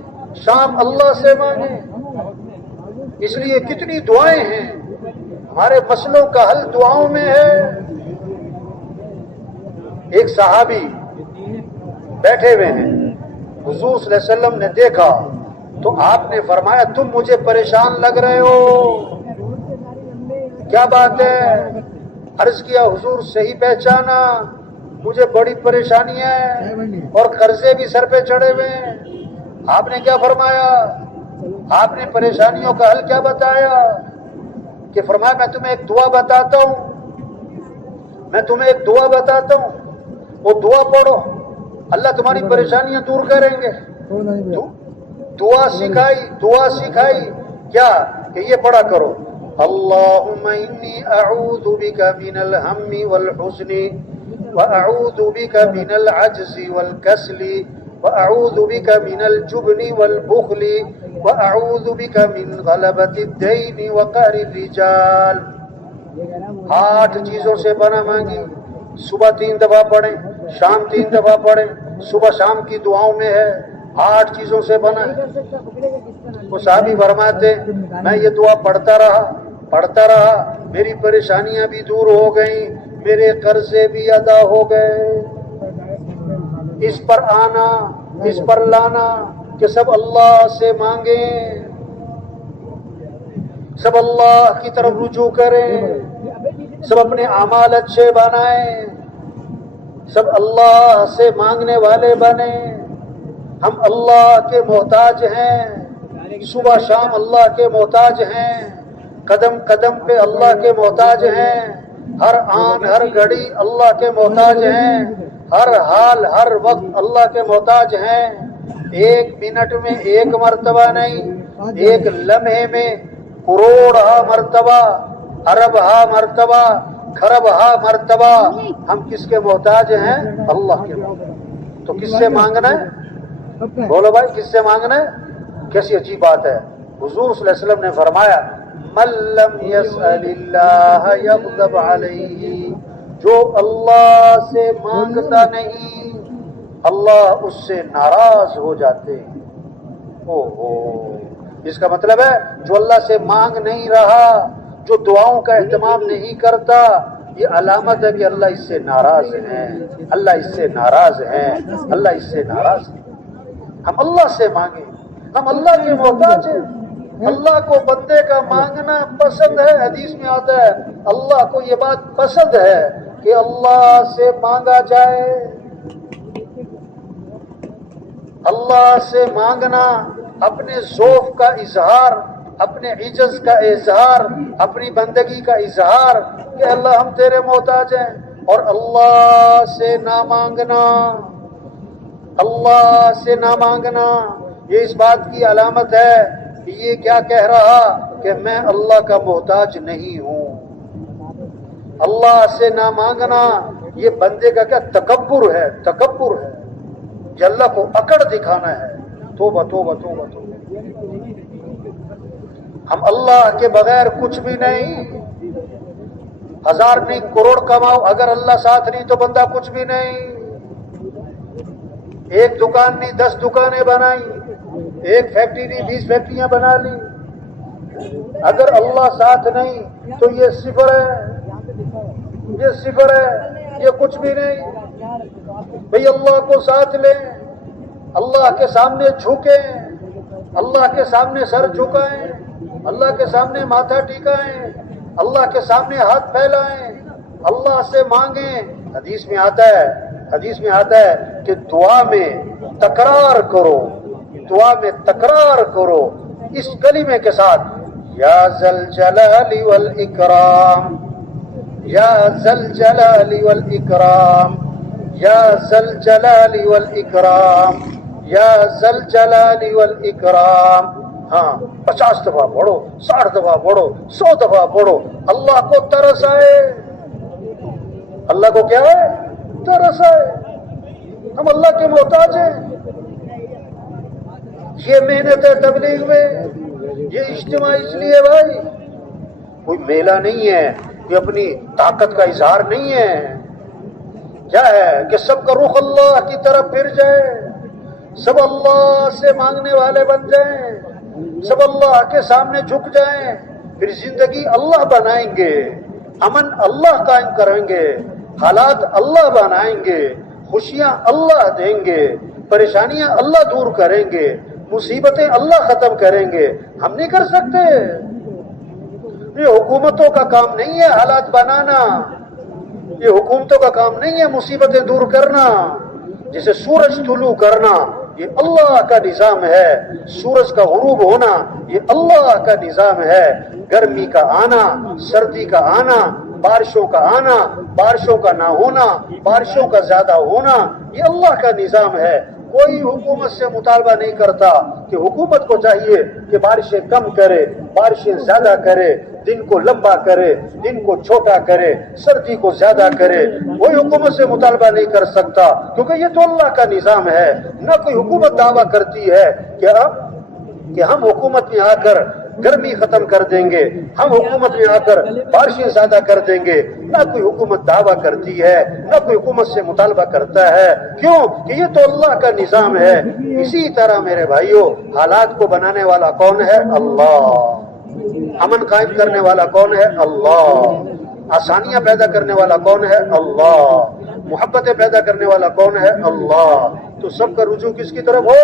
شام اللہ سے مانگیں. اس لیے کتنی دعائیں ہیں. ہمارے مسئلوں کا حل دعاؤں میں ہے. ایک صحابی بیٹھے ہوئے ہیں، حضور صلی اللہ علیہ وسلم نے دیکھا تو آپ نے فرمایا تم مجھے پریشان لگ رہے ہو، کیا بات ہے؟ عرض کیا حضور صحیح پہچانا، مجھے بڑی پریشانی ہے اور قرضے بھی سر پہ چڑھے ہوئے ہیں. آپ نے کیا فرمایا؟ آپ نے پریشانیوں کا حل کیا بتایا؟ کہ فرمایا میں تمہیں ایک دعا بتاتا ہوں، میں تمہیں ایک دعا بتاتا ہوں، وہ دعا پڑھو، اللہ تمہاری پریشانیاں دور کریں گے. دعا سکھائی کیا کہ یہ پڑھا کرو، اللہم انی اعوذ بک من الہم والحزن واعوذ بک من العجز والکسل واعوذ بک من الجبن والبخل واعوذ بک من غلبۃ الدین وقہر الرجال. 8 چیزوں سے پناہ مانگی. صبح 3 دفعہ پڑھیں، شام 3 دفعہ پڑھیں. صبح شام کی دعاؤں میں ہے 8 چیزوں سے بنا. وہ صحابی فرماتے میں یہ دعا پڑھتا رہا، میری پریشانیاں بھی دور ہو گئیں، میرے قرضے بھی ادا ہو گئے. اس پر آنا، اس پر لانا کہ سب اللہ سے مانگیں، سب اللہ کی طرف رجوع کریں، سب اپنے اعمال اچھے بنائیں، سب اللہ سے مانگنے والے بنیں. ہم اللہ کے محتاج ہیں، صبح شام اللہ کے محتاج ہیں، قدم قدم پہ اللہ کے محتاج ہیں، ہر آن ہر گھڑی اللہ کے محتاج ہیں، ہر حال ہر وقت اللہ کے محتاج ہیں. 1 منٹ میں 1 مرتبہ نہیں، 1 لمحے میں کروڑ مرتبہ، ارب مرتبہ، خرب مرتبہ ہم کس کے محتاج ہیں؟ اللہ کے محتاج. تو کس سے مانگنا ہے؟ بولو بھائی کس سے مانگنا ہے؟ کیسی عجیب بات ہے. حضور صلی اللہ علیہ وسلم نے فرمایا من لم يسأل اللہ یغضب علیہ. جو اللہ سے مانگتا نہیں اللہ اس سے ناراض ہو جاتے ہیں. اس کا مطلب ہے جو اللہ سے مانگ نہیں رہا، جو دعاؤں کا اہتمام نہیں کرتا، یہ علامت ہے کہ اللہ اس سے ناراض ہیں، اللہ اس سے ناراض ہیں، اللہ اس سے ناراض ہیں. ہم اللہ سے مانگیں، ہم اللہ کے محتاج ہیں. اللہ کو بندے کا مانگنا پسند ہے. حدیث میں آتا ہے اللہ کو یہ بات پسند ہے کہ اللہ سے مانگا جائے. اللہ سے مانگنا اپنے ذوق کا اظہار، اپنے عجز کا اظہار، اپنی بندگی کا اظہار کہ اللہ ہم تیرے محتاج ہیں. اور اللہ سے نہ مانگنا، اللہ سے نہ مانگنا یہ اس بات کی علامت ہے کہ یہ کیا کہہ رہا کہ میں اللہ کا محتاج نہیں ہوں. اللہ سے نہ مانگنا یہ بندے کا کیا تکبر ہے، تکبر ہے، یہ اللہ کو اکڑ دکھانا ہے. توبہ توبہ توبہ توبہ. ہم اللہ کے بغیر کچھ بھی نہیں. 1000 نہیں کروڑ کماؤ، اگر اللہ ساتھ نہیں تو بندہ کچھ بھی نہیں. 1 دکان نہیں 10 دکانیں بنائی، 1 فیکٹری نہیں 20 فیکٹریاں بنا لی، اگر اللہ ساتھ نہیں تو یہ صفر ہے، یہ صفر ہے، یہ کچھ بھی نہیں. بھئی اللہ کو ساتھ لیں، اللہ کے سامنے جھکیں، اللہ کے سامنے سر جھکائیں، اللہ کے سامنے ماتھا ٹیکائیں، اللہ کے سامنے ہاتھ پھیلائیں، اللہ سے مانگیں. حدیث میں آتا ہے کہ دعا میں تکرار کرو، دعا میں تکرار کرو اس کلمے کے ساتھ، یا ذل جلال والاکرام، یا ذل جلال والاکرام، یا ذل جلال والاکرام، یا ذل جلال والاکرام. ہاں 50 دفعہ پڑھو، 60 دفعہ پڑھو، 100 دفعہ پڑھو. اللہ کو ترس آئے، اللہ کو کیا ہے؟ ترس آئے. ہم اللہ کے محتاج ہیں. یہ محنت ہے تبلیغ میں، یہ اجتماع اس لیے بھائی کوئی میلہ نہیں ہے، یہ اپنی طاقت کا اظہار نہیں ہے. کیا ہے کہ سب کا رخ اللہ کی طرف پھر جائے، سب اللہ سے مانگنے والے بن جائیں، سب اللہ کے سامنے جھک جائیں. پھر زندگی اللہ بنائیں گے، امن اللہ قائم کریں گے، حالات اللہ بنائیں گے، خوشیاں اللہ دیں گے، پریشانیاں اللہ دور کریں گے، مصیبتیں اللہ ختم کریں گے. ہم نہیں کر سکتے. یہ حکومتوں کا کام نہیں ہے حالات بنانا، یہ حکومتوں کا کام نہیں ہے مصیبتیں دور کرنا. جیسے سورج طلوع کرنا یہ اللہ کا نظام ہے، سورج کا غروب ہونا یہ اللہ کا نظام ہے، گرمی کا آنا، سردی کا آنا، بارشوں کا آنا، بارشوں کا نہ ہونا، بارشوں کا زیادہ ہونا یہ اللہ کا نظام ہے. کوئی حکومت سے مطالبہ نہیں کرتا کہ حکومت کو چاہیے کہ بارشیں کم کرے، بارشیں زیادہ کرے، دن کو لمبا کرے، دن کو چھوٹا کرے، سردی کو زیادہ کرے. کوئی حکومت سے مطالبہ نہیں کر سکتا کیونکہ یہ تو اللہ کا نظام ہے. نہ کوئی حکومت دعویٰ کرتی ہے کہ ہم حکومت میں آ کر گرمی ختم کر دیں گے، ہم حکومت میں آ کر بارشیں زیادہ کر دیں گے. نہ کوئی حکومت دعویٰ کرتی ہے، نہ کوئی حکومت سے مطالبہ کرتا ہے. کیوں کہ یہ تو اللہ کا نظام ہے. اسی طرح میرے بھائیوں حالات کو بنانے والا کون ہے؟ اللہ. امن قائم کرنے والا کون ہے؟ اللہ. آسانیاں پیدا کرنے والا کون ہے؟ اللہ. محبتیں پیدا کرنے والا کون ہے؟ اللہ. تو سب کا رجوع کس کی طرف ہو؟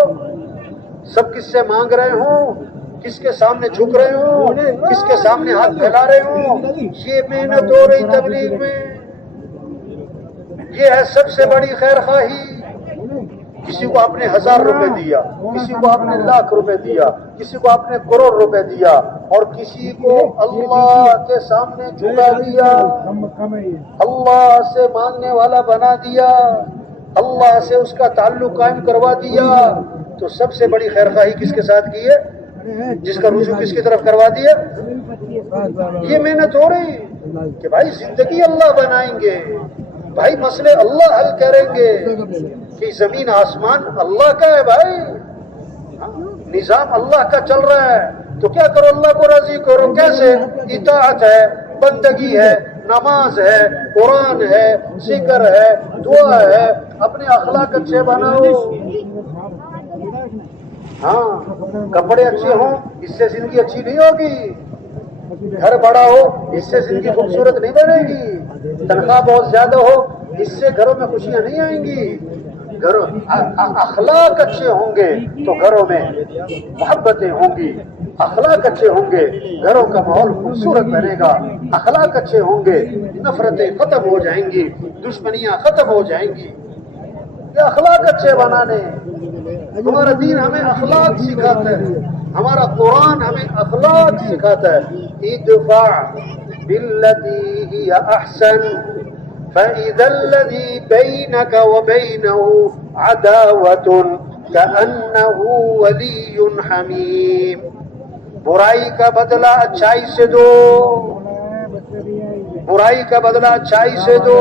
سب کس سے مانگ رہے ہوں؟ کس کے سامنے جھک رہے ہوں؟ کس کے سامنے ہاتھ پھیلا رہے ہوں؟ یہ محنت ہو رہی تبلیغ میں. یہ ہے سب سے بڑی خیر خواہی. کسی کو آپ نے 1000 روپے دیا، کسی کو آپ نے 1,00,000 روپے دیا، کسی کو آپ نے کروڑ روپے دیا، اور کسی کو اللہ کے سامنے جھکا دیا، اللہ سے مانگنے والا بنا دیا، اللہ سے اس کا تعلق قائم کروا دیا. تو سب سے بڑی خیر خواہی کس کے ساتھ کی ہے؟ جس کا رجوع کس کی طرف کروا دیا. یہ محنت ہو رہی کہ بھائی زندگی اللہ بنائیں گے، بھائی مسئلے اللہ حل کریں گے، کہ زمین آسمان اللہ کا ہے بھائی، نظام اللہ کا چل رہا ہے. تو کیا کرو؟ اللہ کو راضی کرو. کیسے؟ اطاعت ہے، بندگی ہے، نماز ہے، قرآن ہے، ذکر ہے، دعا ہے. اپنے اخلاق اچھے بناؤ. ہاں کپڑے اچھے ہوں اس سے زندگی اچھی نہیں ہوگی، گھر بڑا ہو اس سے زندگی خوبصورت نہیں بنے گی، تنخواہ بہت زیادہ ہو اس سے گھروں میں خوشیاں نہیں آئیں گی. اخلاق اچھے ہوں گے تو گھروں میں محبتیں ہوں گی، اخلاق اچھے ہوں گے گھروں کا ماحول خوبصورت بنے گا، اخلاق اچھے ہوں گے نفرتیں ختم ہو جائیں گی، دشمنیاں ختم ہو جائیں گی۔ یہ اخلاق اچھے بنانے، ہمارا دین ہمیں اخلاق سکھاتا ہے، ہمارا قرآن ہمیں اخلاق سکھاتا ہے۔ ادفع بالتی ہی احسن فإذا الذي بينك وبينه عداوة كأنه ولي حميم۔ برائی کا بدلہ اچھائی سے دو، برائی کا بدلہ اچھائی سے دو۔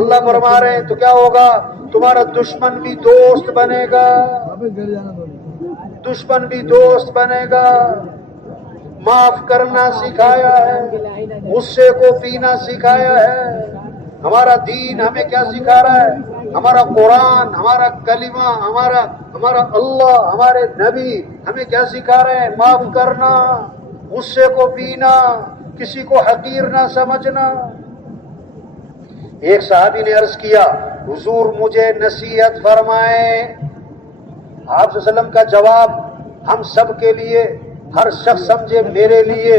اللہ فرما رہے ہیں تو کیا ہوگا؟ تمہارا دشمن بھی دوست بنے گا، دشمن بھی دوست بنے گا۔ معاف کرنا سکھایا ہے، غصے کو پینا سکھایا ہے۔ ہمارا دین ہمیں کیا سکھا رہا ہے؟ ہمارا قرآن، ہمارا کلمہ، ہمارا اللہ، ہمارے نبی ہمیں کیا سکھا رہے ہیں؟ معاف کرنا، غصے کو پینا، کسی کو حقیر نہ سمجھنا۔ ایک صحابی نے عرض کیا حضور مجھے نصیحت فرمائیں۔ آپ صلی اللہ علیہ وسلم کا جواب ہم سب کے لیے، ہر شخص سمجھے میرے لیے،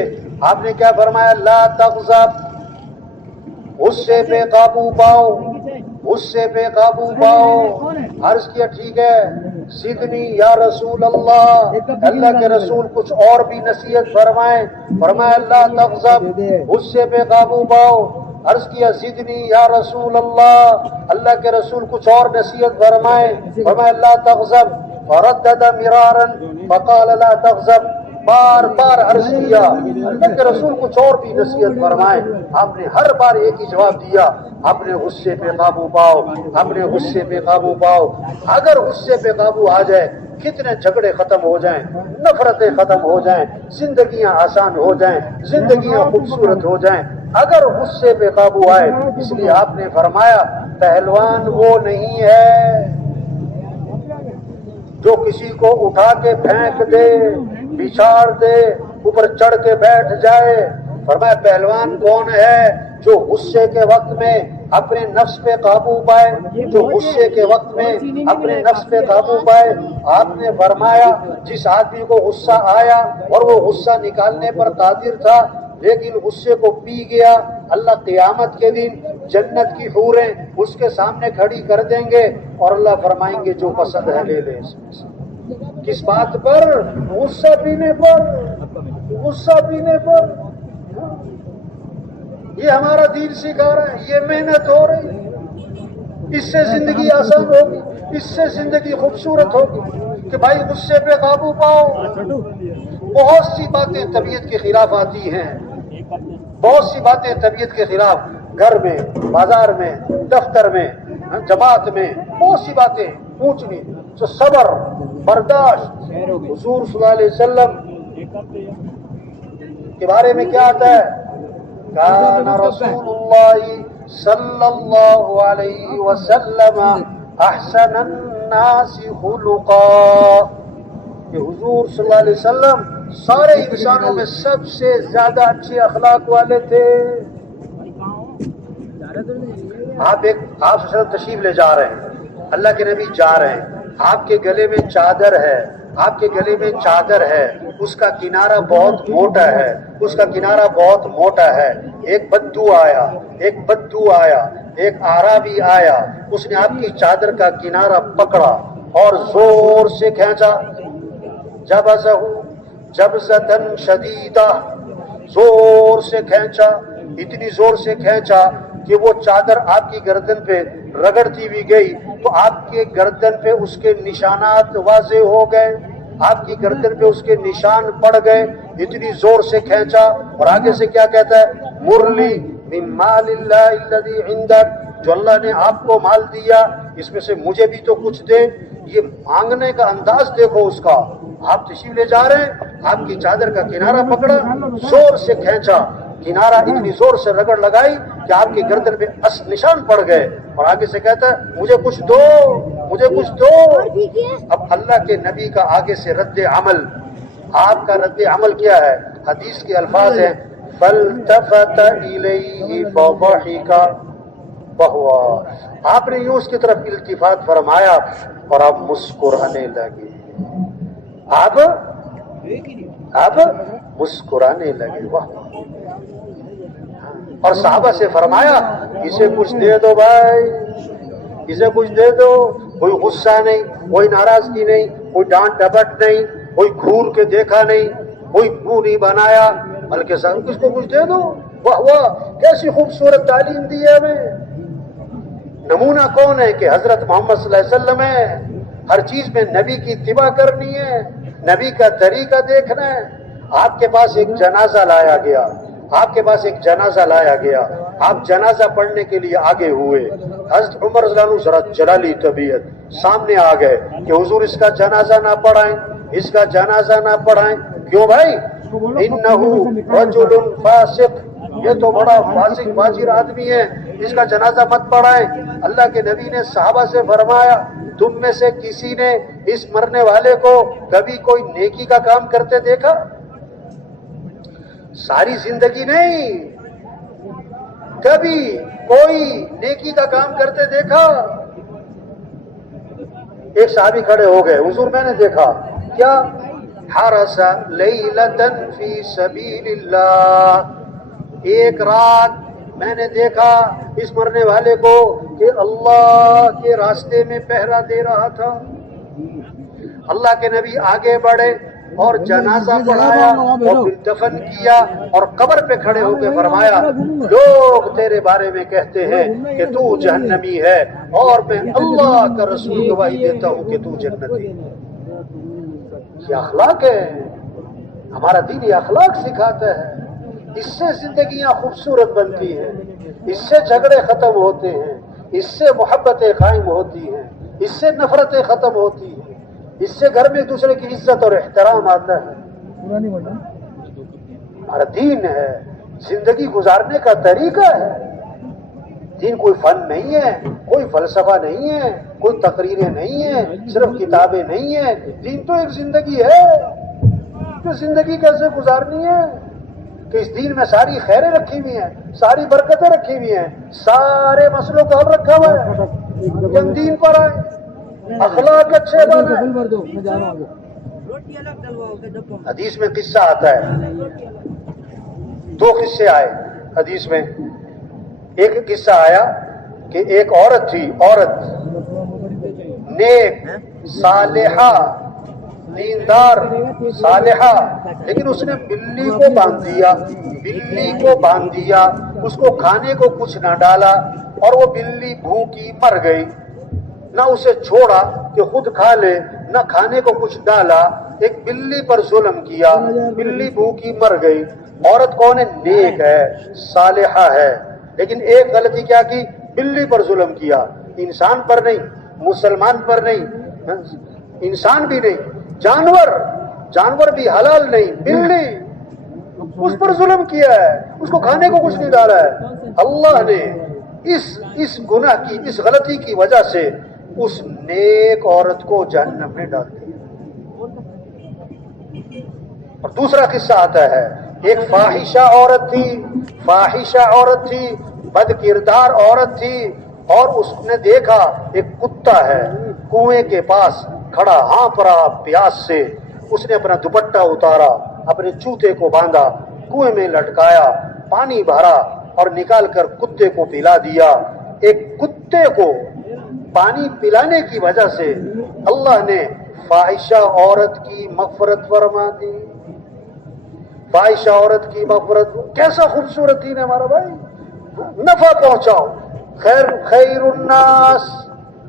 آپ نے کیا فرمایا؟ لا تغضب، غصے پہ قابو پاؤ، غصے پہ قابو پاؤ۔ عرض کیا ٹھیک ہے، زدنی یا رسول اللہ، اللہ کے رسول کچھ اور بھی نصیحت فرمائیں۔ فرمایا لا تغضب، غصے پہ قابو پاؤ۔ عرض کیا زدنی یا رسول اللہ کے رسول کچھ اور نصیحت فرمائیں۔ فرمایا لا تغضب، فردد مرارا فقال لا تغضب، بار بار عرض کیا اللہ کے رسول کچھ اور بھی نصیحت فرمائیں۔ آپ نے ہر بار ایک ہی جواب دیا، اپنے غصے پہ قابو پاؤ، اپنے غصے پہ قابو پاؤ۔ اگر غصے پہ قابو آ جائے، کتنے جھگڑے ختم ہو جائیں، نفرتیں ختم ہو جائیں، زندگیاں آسان ہو جائیں، زندگیاں خوبصورت ہو جائیں، اگر غصے پہ قابو آئے۔ اس لیے آپ نے فرمایا پہلوان وہ نہیں ہے جو کسی کو اٹھا کے پھینک دے، بچھاڑ دے، اوپر چڑھ کے بیٹھ جائے۔ فرمایا پہلوان کون ہے؟ جو غصے کے وقت میں اپنے نفس پہ قابو پائے، جو غصے کے وقت میں اپنے نفس پہ قابو پائے۔ آپ نے فرمایا جس آدمی کو غصہ آیا اور وہ غصہ نکالنے پر قادر تھا لیکن غصے کو پی گیا، اللہ قیامت کے دن جنت کی حوریں اس کے سامنے کھڑی کر دیں گے اور اللہ فرمائیں گے جو پسند ہے لے لے اس میں سے۔ کس بات پر؟ غصہ پینے پر، غصہ پینے پر۔ یہ ہمارا دین سکھا رہا ہے، یہ محنت ہو رہی ہے، اس سے زندگی آسان ہوگی، اس سے زندگی خوبصورت ہوگی کہ بھائی غصے پہ قابو پاؤ۔ بہت سی باتیں طبیعت کے خلاف آتی ہیں، بہت سی باتیں طبیعت کے خلاف، گھر میں، بازار میں، دفتر میں، جماعت میں، بہت سی باتیں اونچ نیچ، تو صبر، برداشت۔ حضور صلی اللہ علیہ وسلم کے بارے میں کیا آتا ہے؟ کان رسول اللہ صلی اللہ علیہ وسلم احسن الناس خلقا، کہ حضور صلی اللہ علیہ وسلم سارے انسانوں میں سب سے زیادہ اچھے اخلاق والے تھے۔ آپ تشریف لے جا رہے ہیں، اللہ کے نبی جا رہے ہیں، آپ کے گلے میں چادر ہے، آپ کے گلے میں چادر ہے، اس کا کنارہ بہت موٹا ہے، اس کا کنارہ بہت موٹا ہے۔ ایک بدو آیا، ایک اعرابی آیا، اس نے آپ کی چادر کا کنارہ پکڑا اور زور سے کھینچا، جبزہ جبزۃ شدیدہ، زور سے کھینچا، اتنی زور سے کھینچا کہ وہ چادر آپ کی گردن پہ رگڑتی بھی گئی تو آپ کے گردن پہ اس کے نشانات واضح ہو گئے، آپ کی گردن پہ اس کے نشان پڑ گئے، اتنی زور سے کھینچا۔ اور آگے سے کیا کہتا ہے؟ مرلی من مال اللہ الذی عندک، جو اللہ نے آپ کو مال دیا اس میں سے مجھے بھی تو کچھ دے۔ یہ مانگنے کا انداز دیکھو اس کا۔ آپ تشریف لے جا رہے ہیں، آپ کی چادر کا کنارہ پکڑا، زور سے کھینچا، کنارہ اتنی زور سے رگڑ لگائی کہ آپ کی گردن پہ نشان پڑ گئے، اور آگے سے کہتا ہے مجھے کچھ دو، مجھے کچھ دو۔ اب اللہ کے نبی کا آگے سے رد عمل، آپ کا رد عمل کیا ہے؟ حدیث کے الفاظ ہیں فَالْتَفَتَ إِلَيْهِ فَضَحِكَ وَهُوَ، آپ نے یوں اس کی طرف التفات فرمایا اور آپ مسکرانے لگے، آپ اب مسکرانے لگے. واہ. اور صحابہ سے فرمایا اسے کچھ دے دو بھائی, اسے کچھ دے دو. کوئی غصہ نہیں, کوئی ناراضگی نہیں, کوئی ڈانٹ ڈپٹ نہیں, کوئی گھور کے دیکھا نہیں, کوئی منہ نہیں بنایا, بلکہ سب کس کو کچھ دے دو. واہ واہ, کیسی خوبصورت تعلیم دی ہے ہمیں. نمونہ کون ہے کہ حضرت محمد صلی اللہ علیہ وسلم ہے. ہر چیز میں نبی کی اتباع کرنی ہے, نبی کا طریقہ دیکھنا ہے. آپ کے پاس ایک جنازہ لایا گیا, آپ کے پاس ایک جنازہ لایا گیا, آپ جنازہ پڑھنے کے لیے آگے ہوئے. حضرت عمر رضی اللہ عنہ ذرا جلالی طبیعت سامنے آ گئے کہ حضور اس کا جنازہ نہ پڑھائیں, اس کا جنازہ نہ پڑھائیں. کیوں بھائی؟ انہ رجل فاسق, یہ تو بڑا فاسق فاجر آدمی ہے, اس کا جنازہ مت پڑھائیں. اللہ کے نبی نے صحابہ سے فرمایا تم میں سے کسی نے اس مرنے والے کو کبھی کوئی نیکی کا کام کرتے دیکھا؟ ساری زندگی نہیں, کبھی کوئی نیکی کا کام کرتے دیکھا؟ ایک صحابی کھڑے ہو گئے, حضور میں نے دیکھا. کیا؟ حرس لیلۃ فی سبیل اللہ, ایک رات میں نے دیکھا اس مرنے والے کو کہ اللہ کے راستے میں پہرا دے رہا تھا. اللہ کے نبی آگے بڑھے اور جنازہ پڑھایا اور پھر دفن کیا, اور قبر پہ کھڑے ہو کے فرمایا لوگ تیرے بارے میں کہتے ہیں کہ تو جہنمی ہے, اور میں اللہ کا رسول گواہی دیتا ہوں کہ تو جنتی. یہ اخلاق ہے, ہمارا دین یہ اخلاق سکھاتا ہے. اس سے زندگیاں خوبصورت بنتی ہیں, اس سے جھگڑے ختم ہوتے ہیں, اس سے محبتیں قائم ہوتی ہیں, اس سے نفرتیں ختم ہوتی ہیں, اس سے گھر میں ایک دوسرے کی عزت اور احترام آتا ہے. ہمارا دین ہے, زندگی گزارنے کا طریقہ ہے. دین کوئی فن نہیں ہے, کوئی فلسفہ نہیں ہے, کوئی تقریریں نہیں ہیں, صرف کتابیں نہیں ہیں. دین تو ایک زندگی ہے. کہ زندگی کیسے گزارنی ہے کہ اس دین میں ساری خیریں رکھی ہوئی ہیں, ساری برکتیں رکھی ہوئی ہیں, سارے مسئلوں کا حل رکھا ہوا ہے. جب دین پر آئے, اخلاق اچھے بنے. حدیث میں قصہ آتا ہے, دو قصے آئے حدیث میں. ایک قصہ آیا کہ ایک عورت تھی, عورت نیک صالحہ دیندار صالحہ, لیکن اس نے بلی کو باندھ دیا, بلی کو باندھ دیا, اس کو کھانے کو کچھ نہ ڈالا, اور وہ بلی بھوکی مر گئی. نہ اسے چھوڑا کہ خود کھا لے, نہ کھانے کو کچھ ڈالا. ایک بلی پر ظلم کیا, بلی بھوکی مر گئی. عورت کون ہے؟ نیک ہے, صالحہ ہے, لیکن ایک غلطی کیا کی؟ بلی پر ظلم کیا. انسان پر نہیں, مسلمان پر نہیں, انسان بھی نہیں, جانور بھی حلال نہیں, بلی, اس پر ظلم کیا ہے, اس کو کھانے کو کچھ نہیں ڈالا ہے. اللہ نے اس گناہ کی, اس غلطی کی وجہ سے اس نیک عورت کو جہنم میں ڈال دیا. اور دوسرا قصہ آتا ہے, ایک فاحشہ عورت تھی, فاحشہ عورت تھی, بد کردار عورت تھی, اور اس نے دیکھا ایک کتا ہے کنویں کے پاس کھڑا, ہانپ رہا پیاس سے. اس نے اپنا دوپٹہ اتارا, اپنے چوتے کو باندھا, کنویں میں لٹکایا, پانی بھرا اور نکال کر کتے کو پلا دیا. ایک کتے کو پانی پلانے کی وجہ سے اللہ نے فاحشہ عورت کی مغفرت فرما دی. فاحشہ عورت کی مغفرت, کیسا خوبصورت دین ہے ہمارا بھائی. نفع پہنچاؤ, خیر الناس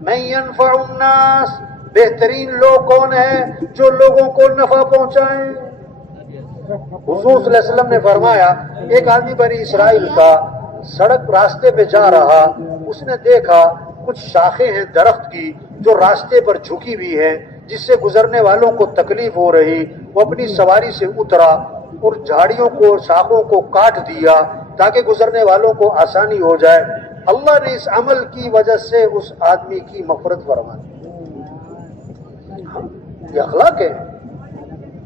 من ينفع الناس, بہترین لوگ کون ہیں؟ جو لوگوں کو نفع پہنچائیں. حضور صلی اللہ علیہ وسلم نے فرمایا ایک آدمی بنی اسرائیل کا سڑک راستے پہ جا رہا, اس نے دیکھا کچھ شاخیں ہیں درخت کی جو راستے پر جھکی ہوئی ہیں, جس سے گزرنے والوں کو تکلیف ہو رہی. وہ اپنی سواری سے اترا اور جھاڑیوں کو, شاخوں کو کاٹ دیا تاکہ گزرنے والوں کو آسانی ہو جائے. اللہ نے اس عمل کی وجہ سے اس آدمی کی مغفرت فرما دی. یہ اخلاق ہے,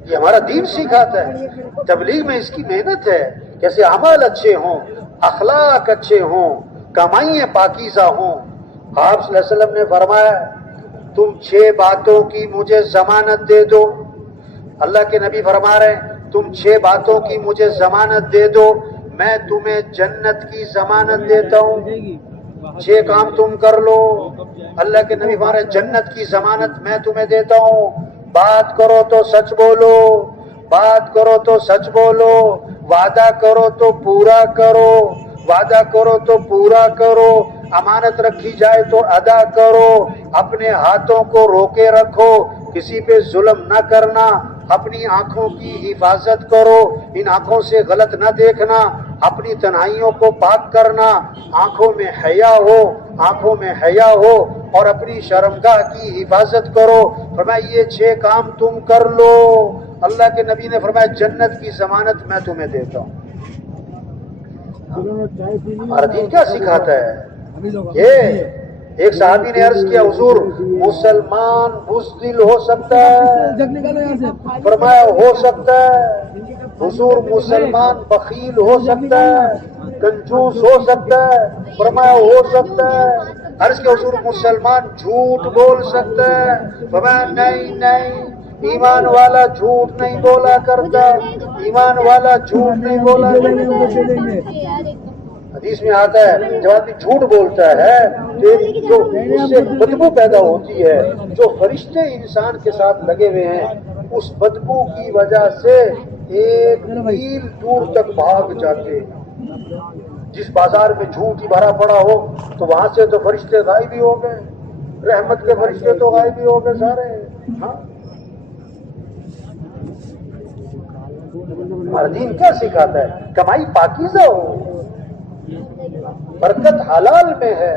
یہ ہمارا دین سکھاتا ہے. تبلیغ میں اس کی محنت ہے, کیسے اعمال اچھے ہوں, اخلاق اچھے ہوں, کمائیاں پاکیزہ ہوں. آپ صلی اللہ علیہ وسلم نے فرمایا تم 6 باتوں کی مجھے ضمانت دے دو, اللہ کے نبی فرما رہے ہیں تم 6 باتوں کی مجھے ضمانت دے دو، میں تمہیں جنت کی ضمانت دیتا ہوں، 6 کام تم کر لو۔ اللہ کے نبی فرما رہے ہیں جنت کی ضمانت میں تمہیں دیتا ہوں، بات کرو تو سچ بولو، بات کرو تو سچ بولو، وعدہ کرو تو پورا کرو، وعدہ کرو تو پورا کرو، امانت رکھی جائے تو ادا کرو، اپنے ہاتھوں کو روکے رکھو، کسی پہ ظلم نہ کرنا، اپنی آنکھوں کی حفاظت کرو، ان آنکھوں سے غلط نہ دیکھنا، اپنی تنہائیوں کو پاک کرنا، آنکھوں میں حیا ہو، آنکھوں میں حیا ہو، اور اپنی شرمگاہ کی حفاظت کرو۔ فرمایا یہ 6 کام تم کر لو، اللہ کے نبی نے فرمایا جنت کی ضمانت میں تمہیں دیتا ہوں۔ ہمارا دین کیا سکھاتا ہے؟ یہ ایک صحابی نے عرض کیا حضور مسلمان بزدل ہو سکتا ہے؟ فرمایا ہو سکتا ہے۔ حضور مسلمان بخیل ہو سکتا ہے، کنجوس ہو سکتا ہے؟ فرمایا ہو سکتا ہے۔ عرض کیا حضور مسلمان جھوٹ بول سکتا ہے؟ فرمایا نہیں نہیں، ایمان والا جھوٹ نہیں بولا کرتا، ایمان والا جھوٹ نہیں بولا کرتا۔ حدیث میں آتا ہے جب آدمی جھوٹ بولتا ہے تو جو اس سے بدبو پیدا ہوتی ہے، جو فرشتے انسان کے ساتھ لگے ہوئے ہیں اس بدبو کی وجہ سے 1 میل دور تک بھاگ جاتے ہیں۔ جس بازار میں جھوٹ ہی بھرا پڑا ہو تو وہاں سے تو فرشتے غائب ہی ہو گئے، رحمت کے فرشتے تو غائب ہی ہو گئے سارے۔ ہاں ہمارا دین کیا سکھاتا ہے؟ کمائی پاکیزہ ہو، برکت حلال میں ہے،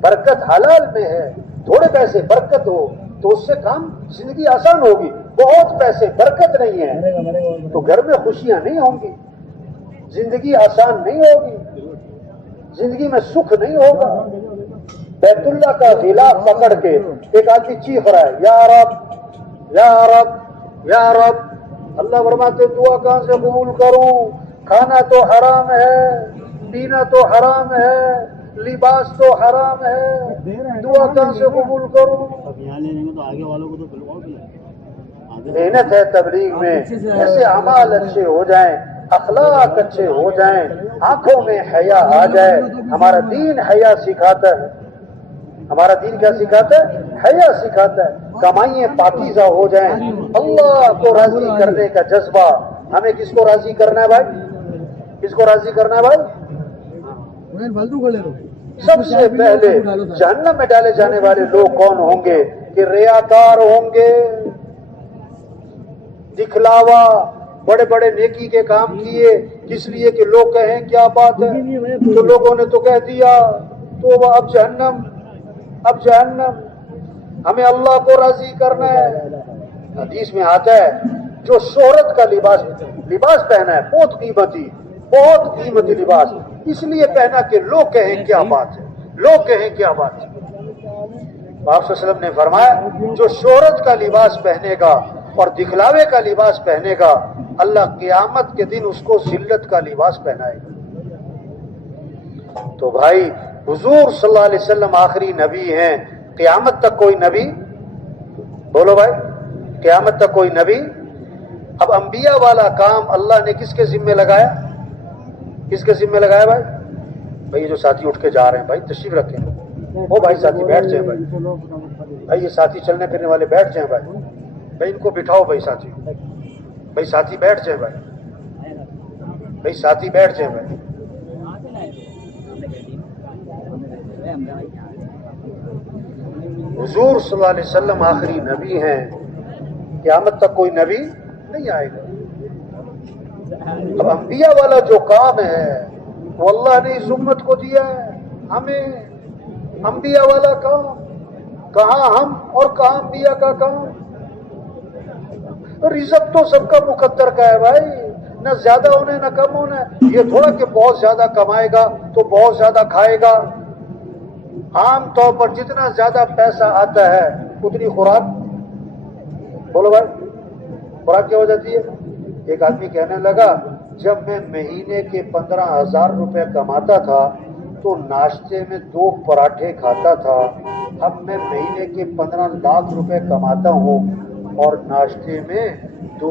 برکت حلال میں ہے۔ تھوڑے پیسے برکت ہو تو اس سے کام زندگی آسان ہوگی، بہت پیسے برکت نہیں ہے تو گھر میں خوشیاں نہیں ہوں گی، زندگی آسان نہیں ہوگی، زندگی میں سکھ نہیں ہوگا۔ بیت اللہ کا غلاف پکڑ کے ایک آدمی چیخ رہا ہے یا رب یا رب یا رب، اللہ فرماتے دعا کہاں سے قبول کروں؟ کھانا تو حرام ہے، پینا تو حرام ہے، لباس تو حرام ہے، دعا کہاں سے قبول کروں؟ محنت ہے تبلیغ میں، ایسے اعمال اچھے ہو جائیں، اخلاق اچھے ہو جائیں، آنکھوں میں حیا آ جائے۔ ہمارا دین حیا سکھاتا ہے، ہمارا دین کیا سکھاتا ہے؟ حیا سکھاتا ہے۔ کمائیاں پاکیزہ ہو جائیں، اللہ کو راضی کرنے کا جذبہ۔ ہمیں کس کو راضی کرنا ہے بھائی؟ کس کو راضی کرنا ہے بھائی؟ سب سے پہلے جہنم میں ڈالے جانے والے لوگ کون ہوں گے؟ کہ ریاکار ہوں گے، دکھلاوا، بڑے بڑے نیکی کے کام کیے کس لیے کہ لوگ کہیں کیا بات ہے، تو لوگوں نے تو کہہ دیا تو وہ اب جہنم، اب جہنم۔ ہمیں اللہ کو راضی کرنا ہے۔ حدیث میں آتا ہے جو شہرت کا لباس پہنا ہے، بہت قیمتی، بہت قیمتی لباس، اس لیے پہنا کہ لوگ کہیں کیا بات ہے، لوگ کہیں کیا بات ہے۔ آپ صلی اللہ علیہ وسلم نے فرمایا جو شہرت کا لباس پہنے گا اور دکھلاوے کا لباس پہنے گا، اللہ قیامت کے دن اس کو ذلت کا لباس پہنائے گا۔ تو بھائی حضور صلی اللہ علیہ وسلم آخری نبی ہیں، قیامت تک کوئی نبی، بولو بھائی، قیامت تک کوئی نبی۔ اب انبیاء والا کام اللہ نے کس کے ذمے لگایا؟ کس کے ذمے لگایا بھائی؟ بھائی جو ساتھی اٹھ کے جا رہے ہیں بھائی تشریف رکھیں، وہ بھائی ساتھی بیٹھ جائیں بھائی، بھائی یہ ساتھی چلنے پھرنے والے بیٹھ جائیں بھائی، بھائی ان کو بٹھاؤ بھائی، ساتھی بھائی ساتھی بیٹھ جائیں بھائی، بھائی ساتھی بیٹھ جائیں بھائی۔ حضور صلی اللہ علیہ وسلم آخری نبی ہیں، قیامت تک کوئی نبی نہیں آئے گا۔ اب انبیاء والا جو کام ہے وہ اللہ نے اس امت کو دیا ہے ہمیں، انبیاء والا کام، کہاں ہم اور کہاں انبیاء کا کام؟ رزق تو سب کا مقدر کا ہے بھائی، نہ زیادہ ہونا نہ کم ہونا ہے۔ یہ تھوڑا کہ بہت زیادہ کمائے گا تو بہت زیادہ کھائے گا۔ عام طور پر جتنا زیادہ پیسہ آتا ہے اتنی خوراک، بولو بھائی خوراک کیا ہو جاتی ہے؟ ایک آدمی کہنے لگا جب میں مہینے کے 15,000 روپے کماتا تھا تو ناشتے میں 2 پراٹھے کھاتا تھا، اب میں مہینے کے 15 لاکھ روپے کماتا ہوں اور ناشتے میں 2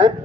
MP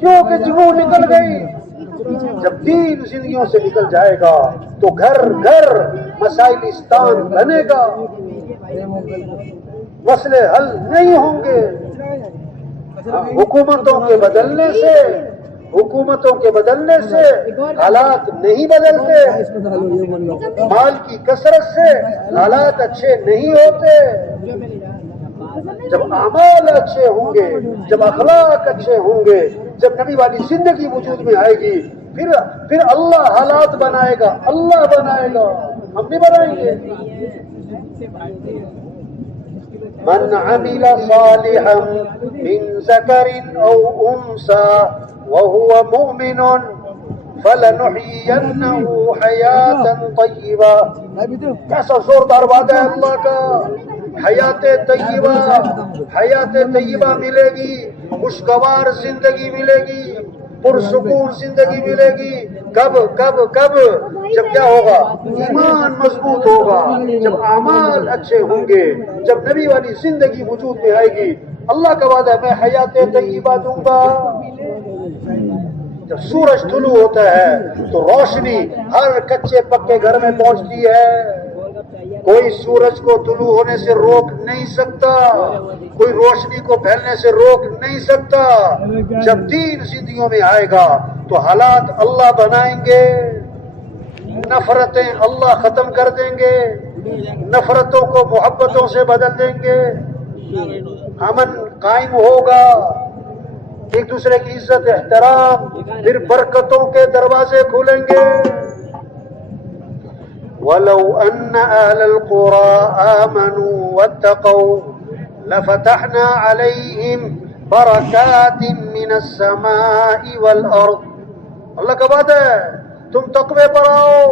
کیوں کہ جنوں نکل گئی. جب دین زندگیوں سے نکل جائے گا تو گھر گھر مسائلستان بنے گا, مسئلے حل نہیں ہوں گے. حکومتوں کے بدلنے سے حالات نہیں بدلتے, مال کی کثرت سے حالات اچھے نہیں ہوتے. جب اعمال اچھے ہوں گے, جب اخلاق اچھے ہوں گے, جب نبی والی زندگی وجود میں آئے گی, پھر اللہ حالات بنائے گا, اللہ بنائے گا, ہم نہیں بنائیں گے. من عمل صالحا من ذکر او انثى وهو مؤمن فلنحيينه حیاة طیبہ. کیسا زوردار وعدہ ہے اللہ کا. حیات طیبہ ملے گی, خوشگوار زندگی ملے گی, پرسکون زندگی ملے گی. کب جب کیا ہوگا؟ ایمان مضبوط ہوگا, جب اعمال اچھے ہوں گے, جب نبی والی زندگی وجود میں آئے گی. اللہ کا وعدہ ہے میں حیات طیبہ دوں گا. جب سورج طلوع ہوتا ہے تو روشنی ہر کچے پکے گھر میں پہنچتی ہے. کوئی سورج کو طلوع ہونے سے روک نہیں سکتا, کوئی روشنی کو پھیلنے سے روک نہیں سکتا. جب دین زندگیوں میں آئے گا تو حالات اللہ بنائیں گے, نفرتیں اللہ ختم کر دیں گے, نفرتوں کو محبتوں سے بدل دیں گے, امن قائم ہوگا, ایک دوسرے کی عزت احترام, پھر برکتوں کے دروازے کھولیں گے. وَلَوْ أَنَّ أَهْلَ الْقُرَىٰ آمَنُوا وَاتَّقَوْا لَفَتَحْنَا عَلَيْهِمْ بَرَكَاتٍ مِّنَ السَّمَاءِ وَالْأَرْضِ. اللہ کا بات ہے تم تقوی پر آؤ,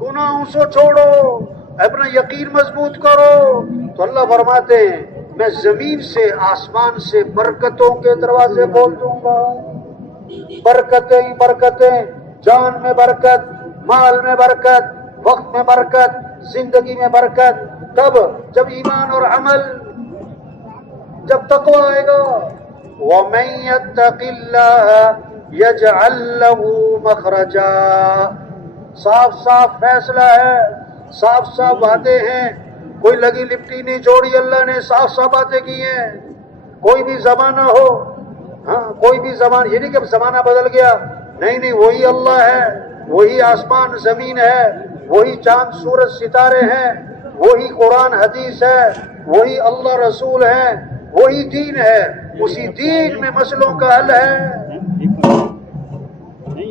گناہوں سے چھوڑو, اپنا یقین مضبوط کرو. تو اللہ فرماتے ہیں میں زمین سے آسمان سے برکتوں کے دروازے کھول دوں گا. برکتیں, جان میں برکت, مال میں برکت, وقت میں برکت, زندگی میں برکت. کب؟ جب ایمان اور عمل, جب تقوی آئے گا. وَمَن يَتَّقِ اللَّهَ يَجْعَل لَّهُ مَخْرَجًا. صاف فیصلہ ہے, صاف باتیں ہیں, کوئی لگی لپٹی نہیں چھوڑی. اللہ نے صاف باتیں کی ہیں. کوئی بھی زمانہ ہو, کوئی بھی زمانہ, یہ نہیں کہ زمانہ بدل گیا, نہیں, وہی اللہ ہے, وہی آسمان زمین ہے, وہی چاند سورج ستارے ہیں, وہی قرآن حدیث ہے, وہی اللہ رسول ہے, وہی دین ہے. اسی دین میں مسئلوں کا حل ہے.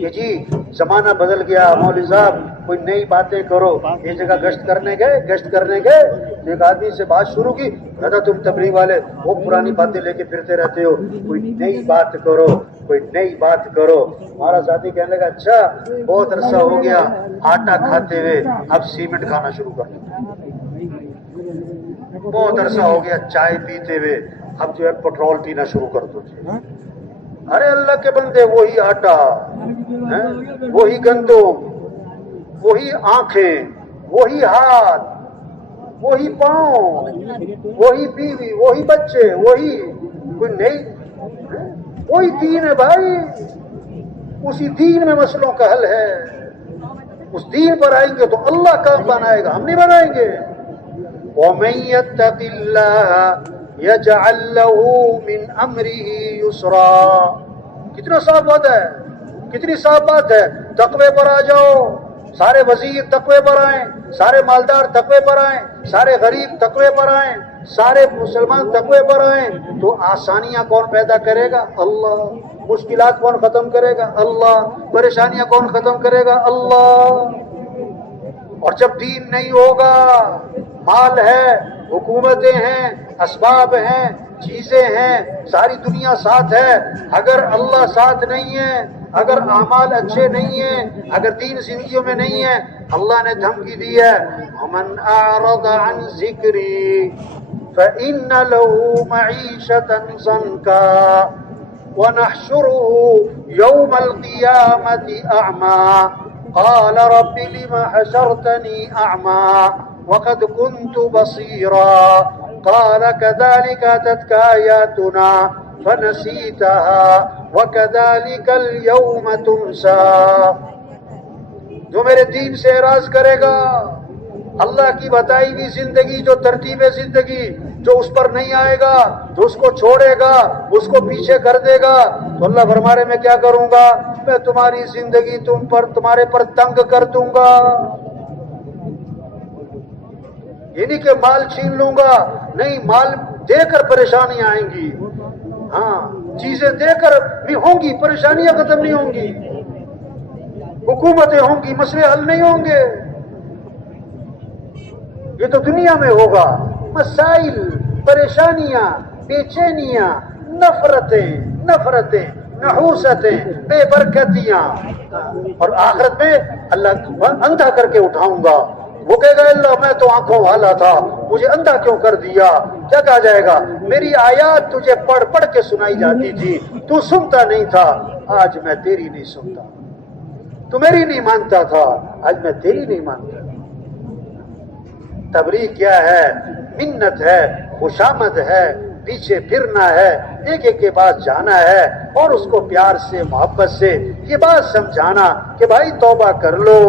کہ جی زمانہ بدل گیا, مولوی صاحب کوئی نئی باتیں کرو. یہ جگہ گشت کرنے گئے, ایک آدمی سے بات شروع کی, کہتا تم تبلیغ والے وہ پرانی باتیں لے کے پھرتے رہتے ہو, کوئی نئی بات کرو. ہمارا ساتھی کہنے لگا اچھا بہت عرصہ ہو گیا آٹا کھاتے ہوئے, اب سیمنٹ کھانا شروع کر دو. بہت عرصہ ہو گیا چائے پیتے ہوئے, اب جو ہے پٹرول پینا شروع کر دو. ارے اللہ کے بندے, وہی آٹا, وہی گندم, وہی آنکھیں, وہی ہاتھ, وہی پاؤں, وہی بیوی, وہی بچے, وہی کوئی نہیں, وہی دین ہے بھائی. اسی دین میں مسئلوں کا حل ہے. اس دین پر آئیں گے تو اللہ کام بنائے گا, ہم نہیں بنائیں گے. وَمَن يَتَّقِ اللَّهَ يَجْعَل لَّهُ مِنْ أَمْرِهِ يُسْرًا. کتنا صاف بات ہے, کتنی صاف بات ہے. تقوی پر آ جاؤ, سارے وزیر تقوی پر آئیں, سارے مالدار تقوی پر آئیں, سارے غریب تقوی پر آئیں, سارے مسلمان تقوی پر آئیں, تو آسانیاں کون پیدا کرے گا؟ اللہ. مشکلات کون ختم کرے گا؟ اللہ. پریشانیاں کون ختم کرے گا؟ اللہ. اور جب دین نہیں ہوگا, مال ہے, حکومتیں ہیں, اسباب ہیں, چیزیں ہیں, ساری دنیا ساتھ ہے, اگر اللہ ساتھ نہیں ہے, اگر اعمال اچھے نہیں ہیں, اگر دین زندگیوں میں نہیں ہے, اللہ نے دھمکی دی ہے وَمَنْ أَعْرَضَ عَنْ ذِكْرِي فَإِنَّ لَهُ مَعِيشَةً ضَنْكًا وَنَحْشُرُهُ يَوْمَ الْقِيَامَةِ أَعْمَى قَالَ رَبِّ لِمَ حَشَرْتَنِي أَعْمَى وَقَدْ كُنْتُ بَصِيرًا قَالَ كَذَلِكَ أَتَتْكَ آيَاتُنَا فنسیتها وکذالک اليوم تنسا. جو میرے دین سے اعراض کرے گا، اللہ کی بتائی ہوئی زندگی، جو ترتیب زندگی، جو اس پر نہیں آئے گا، جو اس کو چھوڑے گا، اس کو پیچھے کر دے گا، تو اللہ فرما رہے میں کیا کروں گا؟ میں تمہاری زندگی تمہارے پر تنگ کر دوں گا. یہ نہیں کہ مال چھین لوں گا، نہیں، مال دے کر پریشانیاں آئیں گی. ہاں، چیزیں دے کر بھی ہوں گی، پریشانیاں ختم نہیں ہوں گی، حکومتیں ہوں گی، مسئلے حل نہیں ہوں گے. یہ تو دنیا میں ہوگا. مسائل، پریشانیاں، بے چینیاں، نفرتیں، نحوستیں، بے برکتیاں، اور آخرت میں اللہ اندھا کر کے اٹھاؤں گا. وہ کہے گا اللہ میں تو آنکھوں والا تھا، مجھے اندھا کیوں کر دیا؟ کیا کہا جائے گا؟ میری آیات تجھے پڑھ پڑھ کے سنائی جاتی تھی، تو سنتا نہیں تھا، آج میں تیری نہیں سنتا. تو میری نہیں مانتا تھا، آج میں تیری نہیں مانتا. تبلیغ کیا ہے؟ منت ہے، خوشامد ہے، پیچھے پھرنا ہے، ایک ایک کے پاس جانا ہے اور اس کو پیار سے، محبت سے یہ بات سمجھانا کہ بھائی توبہ کر لو،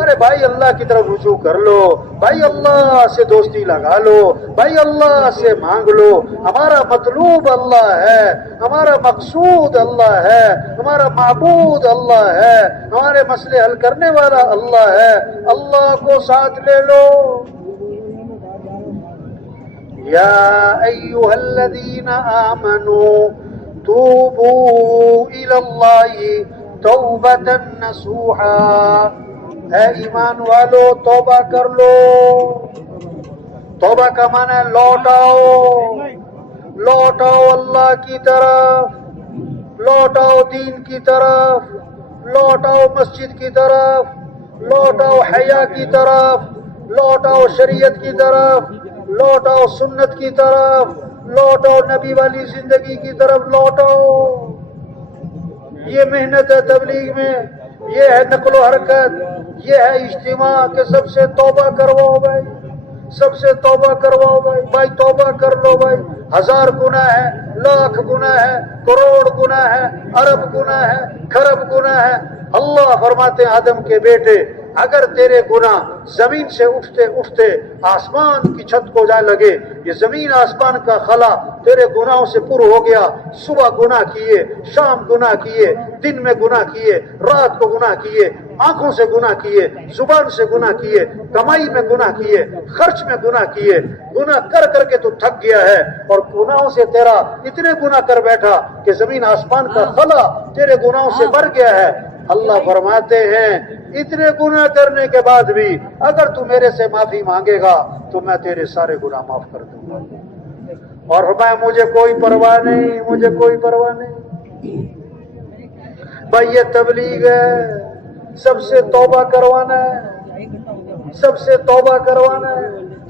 ارے بھائی اللہ کی طرف رجوع کر لو، بھائی اللہ سے دوستی لگا لو، بھائی اللہ سے مانگ لو. ہمارا مطلوب اللہ ہے، ہمارا مقصود اللہ ہے، ہمارا معبود اللہ ہے، ہمارے مسئلے حل کرنے والا اللہ ہے. اللہ کو ساتھ لے لو. یا ایھا الذین آمنوا توبوا الی اللہ توبۃ نصوحا. اے ایمان والو توبہ کر لو. توبہ کا معنی ہے لوٹ آؤ، لوٹ آؤ اللہ کی طرف، لوٹ آؤ دین کی طرف، لوٹ آؤ مسجد کی طرف، لوٹ آؤ حیا کی طرف، لوٹ آؤ شریعت کی طرف، لوٹ آؤ سنت کی طرف، لوٹ آؤ نبی والی زندگی کی طرف، لوٹ آؤ. یہ محنت ہے تبلیغ میں، یہ ہے نقل و حرکت، یہ ہے اجتماع کہ سب سے توبہ کرواؤ بھائی، سب سے توبہ کرواؤ بھائی. بھائی توبہ کر لو بھائی. 1000 گناہ ہے، لاکھ گناہ ہے، کروڑ گناہ ہے، ارب گناہ ہے، کھرب گناہ ہے. اللہ فرماتے ہیں آدم کے بیٹے اگر تیرے گناہ زمین سے اٹھتے اٹھتے آسمان کی چھت کو جا لگے، یہ زمین آسمان کا خلا تیرے گناہوں سے پر ہو گیا، صبح گناہ کیے، شام گناہ کیے، دن میں گناہ کیے، رات کو گناہ کیے، آنکھوں سے گناہ کیے، زبان سے گناہ کیے، کمائی میں گناہ کیے، خرچ میں گناہ کیے، گناہ کر کر کے تو تھک گیا ہے اور گناہوں سے تیرا اتنے گناہ کر بیٹھا کہ زمین آسمان کا خلا تیرے گناہوں سے بھر گیا ہے. اللہ فرماتے ہیں اتنے گناہ کرنے کے بعد بھی اگر تو میرے سے معافی مانگے گا تو میں تیرے سارے گناہ معاف کر دوں گا. اور فرمایا مجھے کوئی پرواہ نہیں، مجھے کوئی پرواہ نہیں. بھائی یہ تبلیغ ہے، سب سے توبہ کروانا ہے، سب سے توبہ کروانا ہے،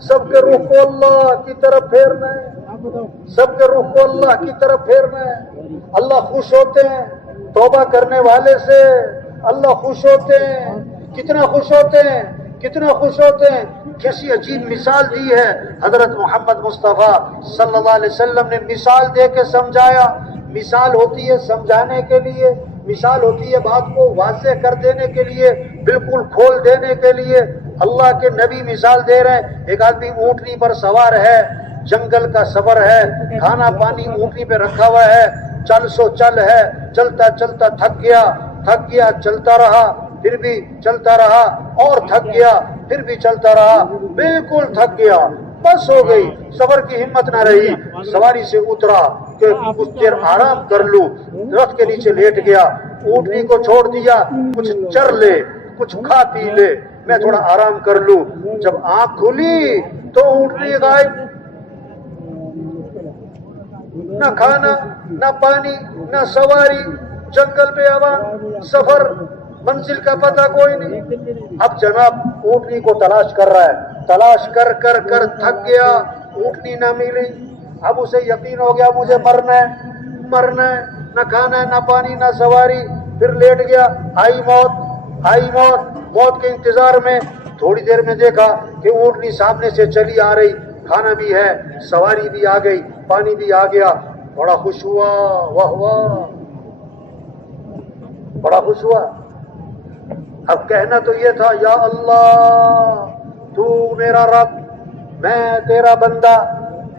سب کے رخ کو اللہ کی طرف پھیرنا ہے، سب کے رخ کو اللہ کی طرف پھیرنا ہے. اللہ خوش ہوتے ہیں توبہ کرنے والے سے، اللہ خوش ہوتے ہیں. کتنا خوش ہوتے ہیں، کتنا خوش ہوتے ہیں. کیسی عجیب مثال دی ہے حضرت محمد مصطفیٰ صلی اللہ علیہ وسلم نے. مثال دے کے سمجھایا. مثال ہوتی ہے سمجھانے کے لیے، مثال ہوتی ہے بات کو واضح کر دینے کے لیے، بالکل کھول دینے کے لیے. اللہ کے نبی مثال دے رہے ہیں. ایک آدمی اونٹنی پر سوار ہے، جنگل کا سفر ہے، کھانا پانی اونٹنی پہ رکھا ہوا ہے، چل سو چل ہے، چلتا چلتا تھک گیا، چلتا رہا، پھر بھی چلتا رہا، اور تھک گیا، پھر بھی چلتا رہا، بالکل تھک گیا، بس ہو گئی، صبر کی ہمت نہ رہی. سواری سے اترا کہ کچھ دیر آرام کر لوں، درخت کے نیچے لیٹ گیا، اونٹنی کو چھوڑ دیا، کچھ چر لے، کچھ کھا پی لے، میں تھوڑا آرام کر لوں. جب آنکھ کھلی تو اونٹنی غائب، نہ کھانا، نہ پانی، نہ سواری، جنگل میں ہوا، سفر، منزل کا پتہ کوئی نہیں. اب جناب اونٹنی کو تلاش کر رہا ہے، تلاش کر کر کر تھک گیا، اونٹنی نہ ملی. اب اسے یقین ہو گیا مجھے مرنا ہے، نہ کھانا ہے، نہ پانی، نہ سواری. پھر لیٹ گیا. آئی موت کے انتظار میں. تھوڑی دیر میں دیکھا کہ اونٹنی سامنے سے چلی آ رہی، کھانا بھی ہے، سواری بھی آ گئی، پانی بھی آ گیا. بڑا خوش ہوا، واہ واہ، بڑا خوش ہوا۔ اب کہنا تو یہ تھا یا اللہ تو میرا رب، میں تیرا بندہ،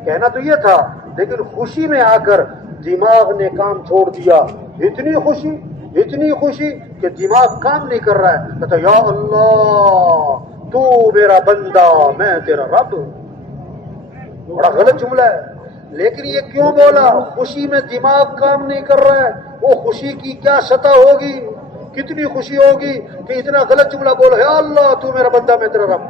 کہنا تو یہ تھا، لیکن خوشی میں آ کر دماغ نے کام چھوڑ دیا۔ اتنی خوشی کہ دماغ کام نہیں کر رہا ہے، کہتا یا اللہ تو میرا بندہ، میں تیرا رب۔ بڑا غلط جملہ ہے، لیکن یہ کیوں بولا؟ خوشی میں دماغ کام نہیں کر رہا ہے۔ وہ خوشی کی کیا سطح ہوگی، کتنی خوشی ہوگی کہ اتنا غلط جملہ بولو، یا اللہ تو میرا بندہ، میں تیرا رب۔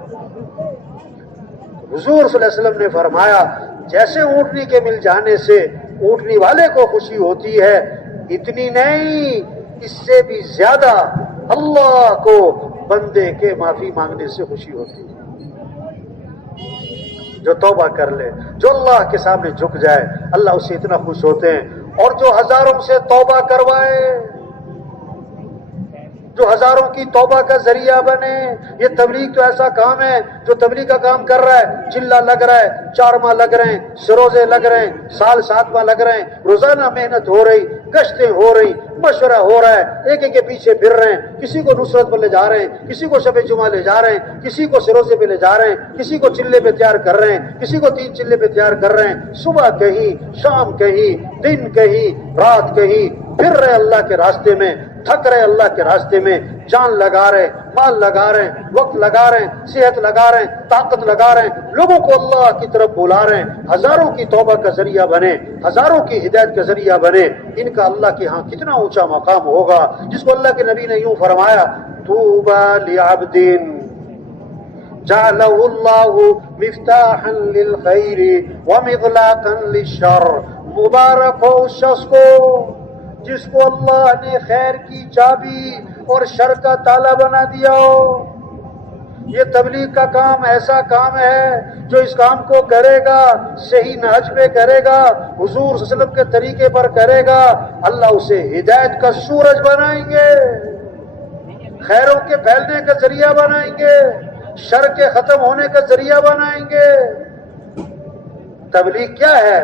حضور صلی اللہ علیہ وسلم نے فرمایا جیسے اونٹنی کے مل جانے سے اونٹنی والے کو خوشی ہوتی ہے، اتنی نہیں، اس سے بھی زیادہ اللہ کو بندے کے معافی مانگنے سے خوشی ہوتی ہے۔ جو توبہ کر لے، جو اللہ کے سامنے جھک جائے، اللہ اس سے اتنا خوش ہوتے ہیں۔ اور جو ہزاروں سے توبہ کروائے، جو ہزاروں کی توبہ کا ذریعہ بنے، یہ تبلیغ تو ایسا کام ہے جو تبلیغ کا کام کر رہا ہے، چلا لگ رہا ہے، 4 ماہ لگ رہے ہیں، سروزے لگ رہے ہیں، سال 7 ماہ لگ رہے ہیں، روزانہ محنت ہو رہی، گشتیں ہو رہی، مشورہ ہو رہا ہے، ایک ایک کے پیچھے پھر رہے ہیں، کسی کو نصرت پر لے جا رہے ہیں، کسی کو شب جمعہ لے جا رہے ہیں، کسی کو سروزے پہ لے جا رہے ہیں، کسی کو چلے پہ تیار کر رہے ہیں، کسی کو 3 چلے پہ تیار کر رہے ہیں، صبح کہیں، شام کہیں، دن کہیں، رات کہیں، پھر رہے اللہ کے راستے میں، تھک رہے اللہ کے راستے میں، جان لگا رہے، مال لگا رہے، وقت لگا رہے، صحت لگا رہے، طاقت لگا رہے، لوگوں کو اللہ کی طرف بلا رہے ہیں، ہزاروں کی توبہ کا ذریعہ بنے، ہزاروں کی ہدایت کا ذریعہ بنے، ان کا اللہ کے ہاں کتنا اونچا مقام ہوگا، جس کو اللہ کے نبی نے یوں فرمایا طوبی لعبد جعلہ اللہ مفتاحا للخیر ومغلاقا للشر، مبارک ہو اس شخص کو جس کو اللہ نے خیر کی چابی اور شر کا تالا بنا دیا ہو۔ یہ تبلیغ کا کام ایسا کام ہے جو اس کام کو کرے گا، صحیح نہج پہ کرے گا، حضور صلی اللہ علیہ وسلم کے طریقے پر کرے گا، اللہ اسے ہدایت کا سورج بنائیں گے، خیروں کے پھیلنے کا ذریعہ بنائیں گے، شر کے ختم ہونے کا ذریعہ بنائیں گے۔ تبلیغ کیا ہے؟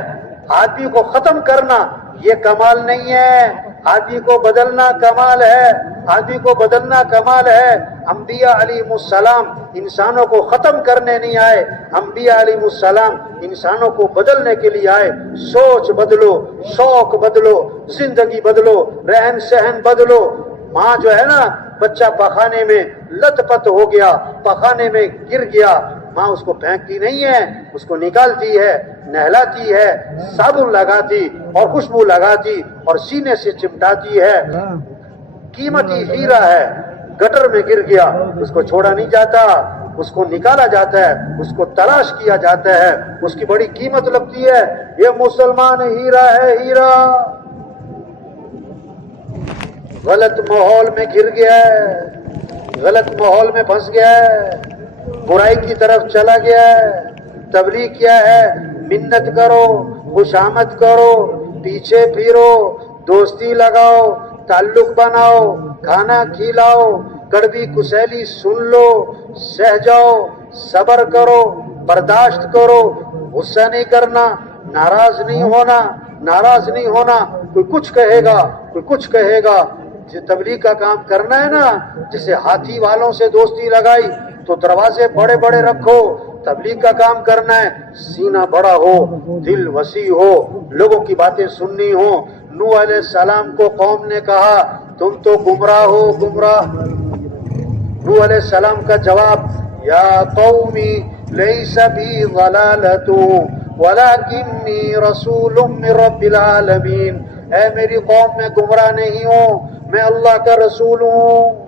آدمی کو ختم کرنا یہ کمال نہیں ہے، آدمی کو بدلنا کمال ہے، آدمی کو بدلنا کمال ہے۔ انبیاء علیہ السلام انسانوں کو ختم کرنے نہیں آئے، انبیاء علیہ السلام انسانوں کو بدلنے کے لیے آئے۔ سوچ بدلو، شوق بدلو، زندگی بدلو، رہن سہن بدلو۔ ماں جو ہے نا، بچہ پخانے میں لت پت ہو گیا، پخانے میں گر گیا، ماں اس کو پھینکتی نہیں ہے، اس کو نکالتی ہے، نہلاتی ہے، صابن لگاتی اور خوشبو لگاتی اور سینے سے چمٹاتی ہے۔ قیمتی ہیرا ہے، گٹر میں گر گیا، اس کو چھوڑا نہیں جاتا، اس کو نکالا جاتا ہے، اس کو تلاش کیا جاتا ہے، اس کی بڑی قیمت لگتی ہے۔ یہ مسلمان ہیرا ہے، ہیرا۔ غلط ماحول میں گر گیا ہے، غلط ماحول میں پھنس گیا ہے، برائی کی طرف چلا گیا ہے۔ تبلیغ کیا ہے؟ منت کرو، خوشامد کرو، پیچھے پھرو، دوستی لگاؤ، تعلق بناؤ، کھانا کھلاؤ، کڑوی کسیلی سن لو، سہ جاؤ، صبر کرو، برداشت کرو، غصہ نہیں کرنا، ناراض نہیں ہونا، ناراض نہیں ہونا۔ کوئی کچھ کہے گا، کوئی کچھ کہے گا۔ تبلیغ کا کام کرنا ہے نا، جسے ہاتھی والوں سے دوستی لگائی تو دروازے بڑے بڑے رکھو۔ تبلیغ کا کام کرنا ہے، سینہ بڑا ہو، دل وسیع ہو، لوگوں کی باتیں سننی ہو۔ نوح علیہ السلام کو قوم نے کہا تم تو گمراہ ہو، گمراہ۔ نوح علیہ السلام کا جواب یا قومی لیس بی ضلالۃ ولکنی رسول من رب العالمین، اے میری قوم میں گمراہ نہیں ہوں، میں اللہ کا رسول ہوں۔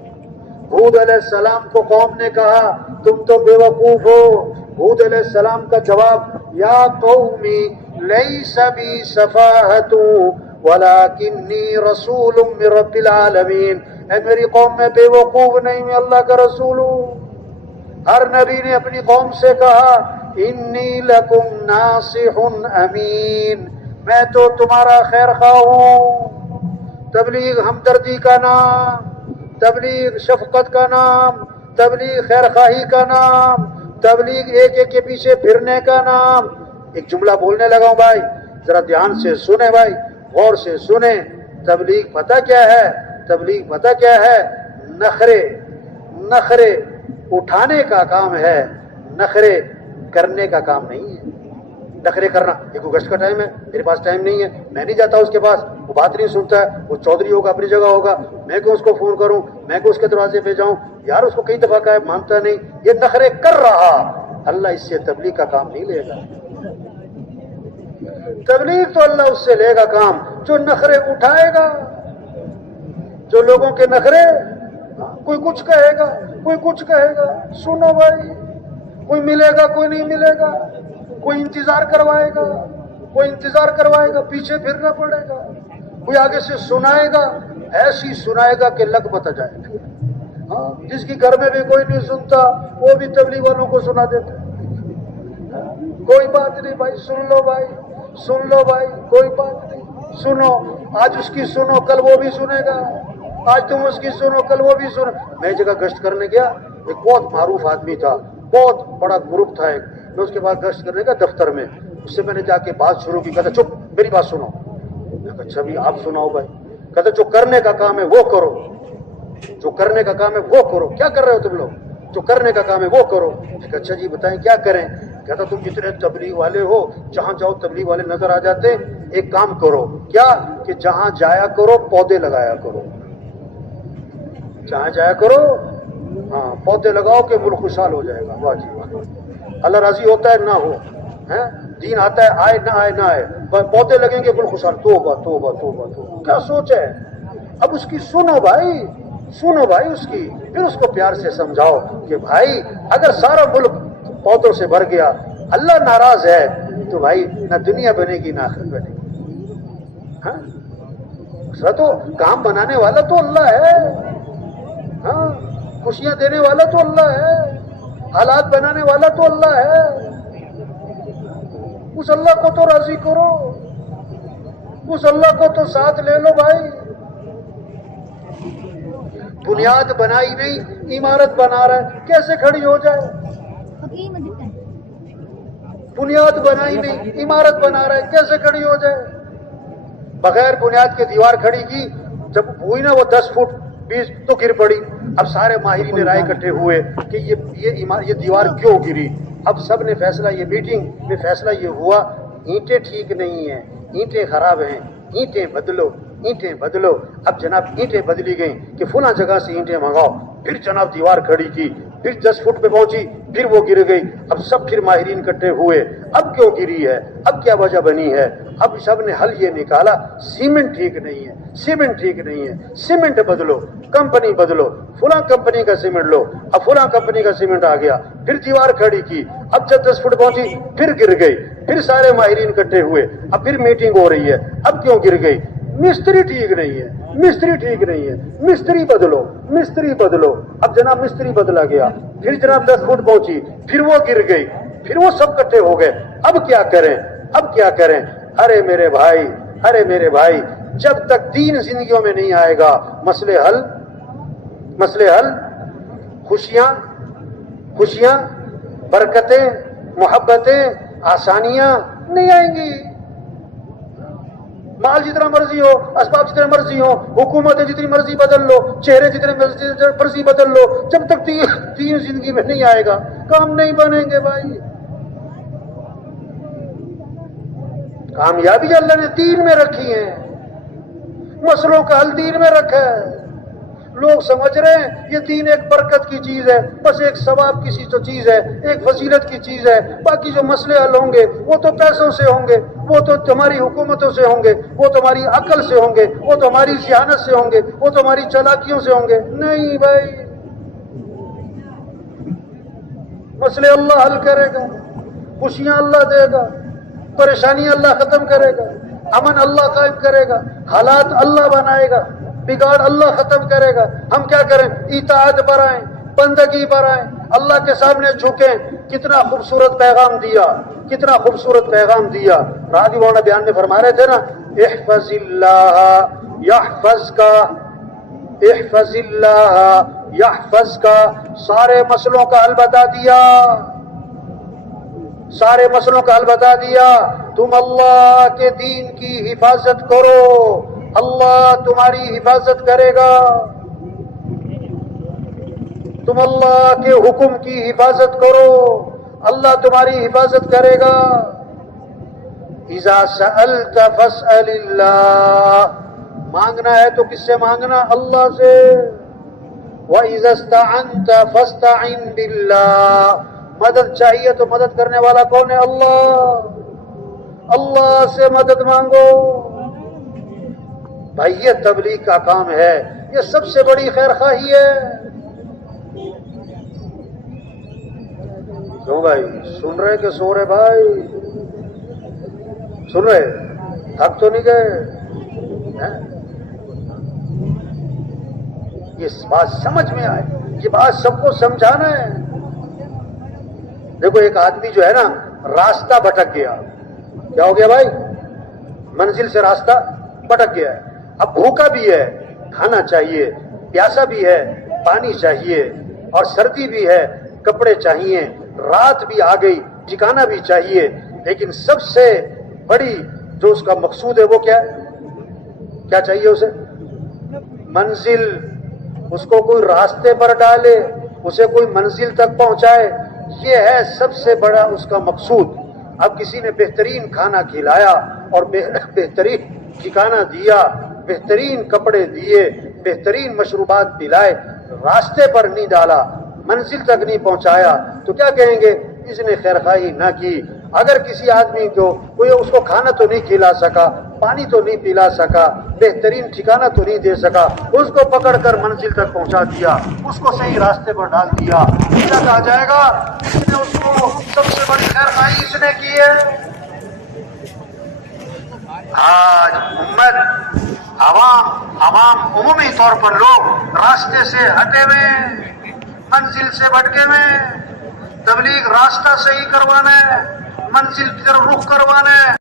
ہود علیہ السلام کو قوم نے کہا تم تو بے وقوف ہو۔ ہود علیہ السلام کا جواب یا قومی لیس بی سفاہۃ ولکنی رسول من رب العالمین، اے میری قوم میں بے وقوف نہیں، میں اللہ کا رسول ہوں۔ ہر نبی نے اپنی قوم سے کہا انی لکم ناصح امین، میں تو تمہارا خیر خواہ ہوں۔ تبلیغ ہمدردی کا نام، تبلیغ شفقت کا نام، تبلیغ خیر خواہی کا نام، تبلیغ ایک ایک کے پیچھے پھرنے کا نام۔ ایک جملہ بولنے لگا ہوں بھائی، ذرا دھیان سے سنیں بھائی، غور سے سنیں. تبلیغ پتہ کیا ہے؟ تبلیغ پتہ کیا ہے؟ نخرے اٹھانے کا کام ہے، نخرے کرنے کا کام نہیں ہے. نخرے کرنا، یہ کوئی گشت کا ٹائم ہے، میرے پاس ٹائم نہیں ہے، میں نہیں جاتا اس کے پاس، وہ بات نہیں سنتا ہے، وہ چودھری ہوگا اپنی جگہ ہوگا، میں کیوں اس کو فون کروں، میں کیوں اس کے دروازے پہ جاؤں، یار اس کو کئی دفعہ کہا ہے مانتا نہیں. یہ نخرے کر رہا، اللہ اس سے تبلیغ کا کام نہیں لے گا. تبلیغ تو اللہ اس سے لے گا کام جو نخرے اٹھائے گا، جو لوگوں کے نخرے، کوئی کچھ کہے گا، کوئی کچھ کہے گا. سنو بھائی، کوئی ملے گا، کوئی نہیں ملے گا، کوئی انتظار کروائے گا، کوئی انتظار کروائے گا، پیچھے پھرنا پڑے گا. کوئی آگے سے سنائے گا، ایسی سنائے گا کہ لگ بتا جائے گا. ہاں، جس کی گھر میں بھی کوئی نہیں سنتا وہ بھی تبلیغ والوں کو سنا دیتا. کوئی بات نہیں بھائی، سن لو بھائی، سن لو بھائی، کوئی بات نہیں، سنو. آج اس کی سنو، کل وہ بھی سنے گا. آج تم اس کی سنو، کل وہ بھی سنو. میں جگہ گشت کرنے گیا، ایک بہت معروف آدمی تھا، بہت بڑا گروپ تھا ایک. میں اس کے بعد گشت کرنے کا دفتر میں، اس سے میں نے جا کے بات شروع کی. کہتا چپ، میری بات سنو. میں کہا اچھا بھی آپ سناؤ بھائی. کہتا جو کرنے کا کام ہے وہ کرو، جو کرنے کا کام ہے وہ کرو. کیا کر رہے ہو تم لوگ؟ جو کرنے کا کام ہے وہ کرو. میں کہا اچھا جی بتائیں کیا کریں. کہتا تم جتنے تبلیغ والے ہو، جہاں جاؤ تبلیغ والے نظر آ جاتے. ایک کام کرو، کیا کہ جہاں جایا کرو پودے لگایا کرو. جہاں جایا کرو، ہاں پودے لگاؤ کہ ملک خوشحال ہو جائے گا. واہ جی واہ، اللہ راضی ہوتا ہے نہ ہو، دین آتا ہے آئے نہ آئے نہ آئے، پودے لگیں گے ملک خوشحال. توبہ توبہ توبہ توبہ، کیا سوچ ہے. اب اس کی سنو بھائی، سنو بھائی اس کی، پھر اس کو پیار سے سمجھاؤ کہ بھائی اگر سارا ملک پودوں سے بھر گیا، اللہ ناراض ہے تو بھائی نہ دنیا بنے گی نہ آخرت بنے گی. ہاں تو کام بنانے والا تو اللہ ہے، ہاں خوشیاں دینے والا تو اللہ ہے، حالات بنانے والا تو اللہ ہے. اس اللہ کو تو راضی کرو، اس اللہ کو تو ساتھ لے لو بھائی. بنیاد بنائی نہیں، عمارت بنا رہا ہے، کیسے کھڑی ہو جائے. بنیاد بنائی نہیں، عمارت بنا رہا ہے، کیسے کھڑی ہو جائے. بغیر بنیاد کے دیوار کھڑی کی، جب ہوئی نا وہ 10 فٹ 20 تو گر پڑی. اب سارے ماہرین رائے اکٹھے ہوئے کہ یہ دیوار کیوں گری. اب سب نے فیصلہ، یہ میٹنگ میں فیصلہ یہ ہوا، اینٹیں ٹھیک نہیں ہیں، اینٹیں خراب ہیں، اینٹیں بدلو، اینٹیں بدلو. اب جناب اینٹیں بدلی گئیں کہ فلاں جگہ سے اینٹیں منگاؤ. پھر جناب دیوار کھڑی کی، پھر 10 فٹ پہ پہنچی، پھر وہ گر گئی. اب سب پھر ماہرین اکٹھے ہوئے، اب کیوں گری ہے، اب کیا وجہ بنی ہے. اب سب نے حل یہ نکالا، سیمنٹ ٹھیک نہیں ہے، سیمنٹ ٹھیک نہیں ہے، سیمنٹ بدلو، کمپنی بدلو، فلاں کمپنی کا سیمنٹ لو. اب فلاں کمپنی کا سیمنٹ آ گیا، پھر دیوار کھڑی کی. اب جب 10 فٹ پہنچی پھر گر گئی. پھر سارے ماہرین اکٹھے ہوئے، اب پھر میٹنگ ہو رہی ہے، اب کیوں گر گئی. مستری ٹھیک نہیں ہے، مستری ٹھیک نہیں ہے، مستری بدلو، مستری بدلو. اب جناب مستری بدلا گیا، پھر جناب 10 فٹ پہنچی، پھر وہ گر گئی، پھر وہ سب اکٹھے ہو گئے. اب کیا کریں، اب کیا کریں. ارے میرے بھائی، ارے میرے بھائی، جب تک دین زندگیوں میں نہیں آئے گا مسئلے حل، مسئلے حل، خوشیاں، خوشیاں، برکتیں، محبتیں، آسانیاں نہیں آئیں گی. مال جتنا مرضی ہو، اسباب جتنے مرضی ہو، حکومتیں جتنی مرضی بدل لو، چہرے جتنے مرضی بدل لو، جب تک دین زندگی میں نہیں آئے گا کام نہیں بنیں گے بھائی. کامیابی اللہ نے دین میں رکھی ہے، مسئلوں کا حل دین میں رکھا ہے. لوگ سمجھ رہے ہیں یہ دین ایک برکت کی چیز ہے، بس ایک ثواب کی تو چیز ہے، ایک فضیلت کی چیز ہے. باقی جو مسئلے حل ہوں گے وہ تو پیسوں سے ہوں گے، وہ تو تمہاری حکومتوں سے ہوں گے، وہ تمہاری عقل سے ہوں گے، وہ تمہاری ذہانت سے ہوں گے، وہ تمہاری چالاکیوں سے ہوں گے. نہیں بھائی، مسئلے اللہ حل کرے گا، خوشیاں اللہ دے گا، پریشانی اللہ ختم کرے گا، امن اللہ قائم کرے گا، حالات اللہ بنائے گا، بگاڑ اللہ ختم کرے گا. ہم کیا کریں؟ اطاعت پر آئیں، بندگی پر آئیں، اللہ کے سامنے جھکیں. کتنا خوبصورت پیغام دیا، کتنا خوبصورت پیغام دیا. راضی مولانا بیان میں فرما رہے تھے نا، احفظ اللہ یحفظ کا، احفظ اللہ یحفظ کا. سارے مسئلوں کا حل بتا دیا. سارے مسئلوں کا حل بتا دیا. تم اللہ کے دین کی حفاظت کرو, اللہ تمہاری حفاظت کرے گا. تم اللہ کے حکم کی حفاظت کرو, اللہ تمہاری حفاظت کرے گا. اذا سألت فاسأل اللہ, مانگنا ہے تو کس سے مانگنا؟ اللہ سے. وَإِذَا اسْتَعَنْتَ فَاسْتَعِنْ بِاللَّهِ, مدد چاہیے تو مدد کرنے والا کون ہے؟ اللہ. اللہ سے مدد مانگو. بھائی یہ تبلیغ کا کام ہے, یہ سب سے بڑی خیر خواہی ہے. کیوں بھائی, سن رہے کہ سو رہے؟ بھائی سن رہے؟ تھک تو نہیں گئے؟ یہ بات سمجھ میں آئے, یہ بات سب کو سمجھانا ہے. دیکھو ایک آدمی جو ہے نا, راستہ بھٹک گیا. کیا ہو گیا بھائی؟ منزل سے راستہ بھٹک گیا ہے. اب بھوکا بھی ہے, کھانا چاہیے, پیاسا بھی ہے, پانی چاہیے, اور سردی بھی ہے, کپڑے چاہیے, رات بھی آ گئی, ٹھکانا بھی چاہیے. لیکن سب سے بڑی جو اس کا مقصود ہے وہ کیا ہے؟ کیا چاہیے اسے؟ منزل. اس کو کوئی راستے پر ڈالے, اسے کوئی منزل تک پہنچائے, یہ ہے سب سے بڑا اس کا مقصود. اب کسی نے بہترین کھانا کھلایا اور بہترین ٹھکانہ دیا, بہترین کپڑے دیے, بہترین مشروبات پلائے, راستے پر نہیں ڈالا, منزل تک نہیں پہنچایا, تو کیا کہیں گے؟ اس نے خیرخواہی نہ کی. اگر کسی آدمی کو کوئی اس کو کھانا تو نہیں کھلا سکا, پانی تو نہیں پلا سکا, بہترین ٹھکانہ تو نہیں دے سکا, اس کو پکڑ کر منزل تک پہنچا دیا, اس کو صحیح راستے پر ڈال دیا, کیا کہا جائے گا؟ اس نے اس کو سب سے بڑی خیرخواہی اس نے کی ہے. آج امت, عوام عمومی طور پر لوگ راستے سے ہٹے ہوئے, منزل سے بھٹکے ہوئے. تبلیغ راستہ صحیح کروانا ہے, منزل کی طرف رخ کروانا ہے.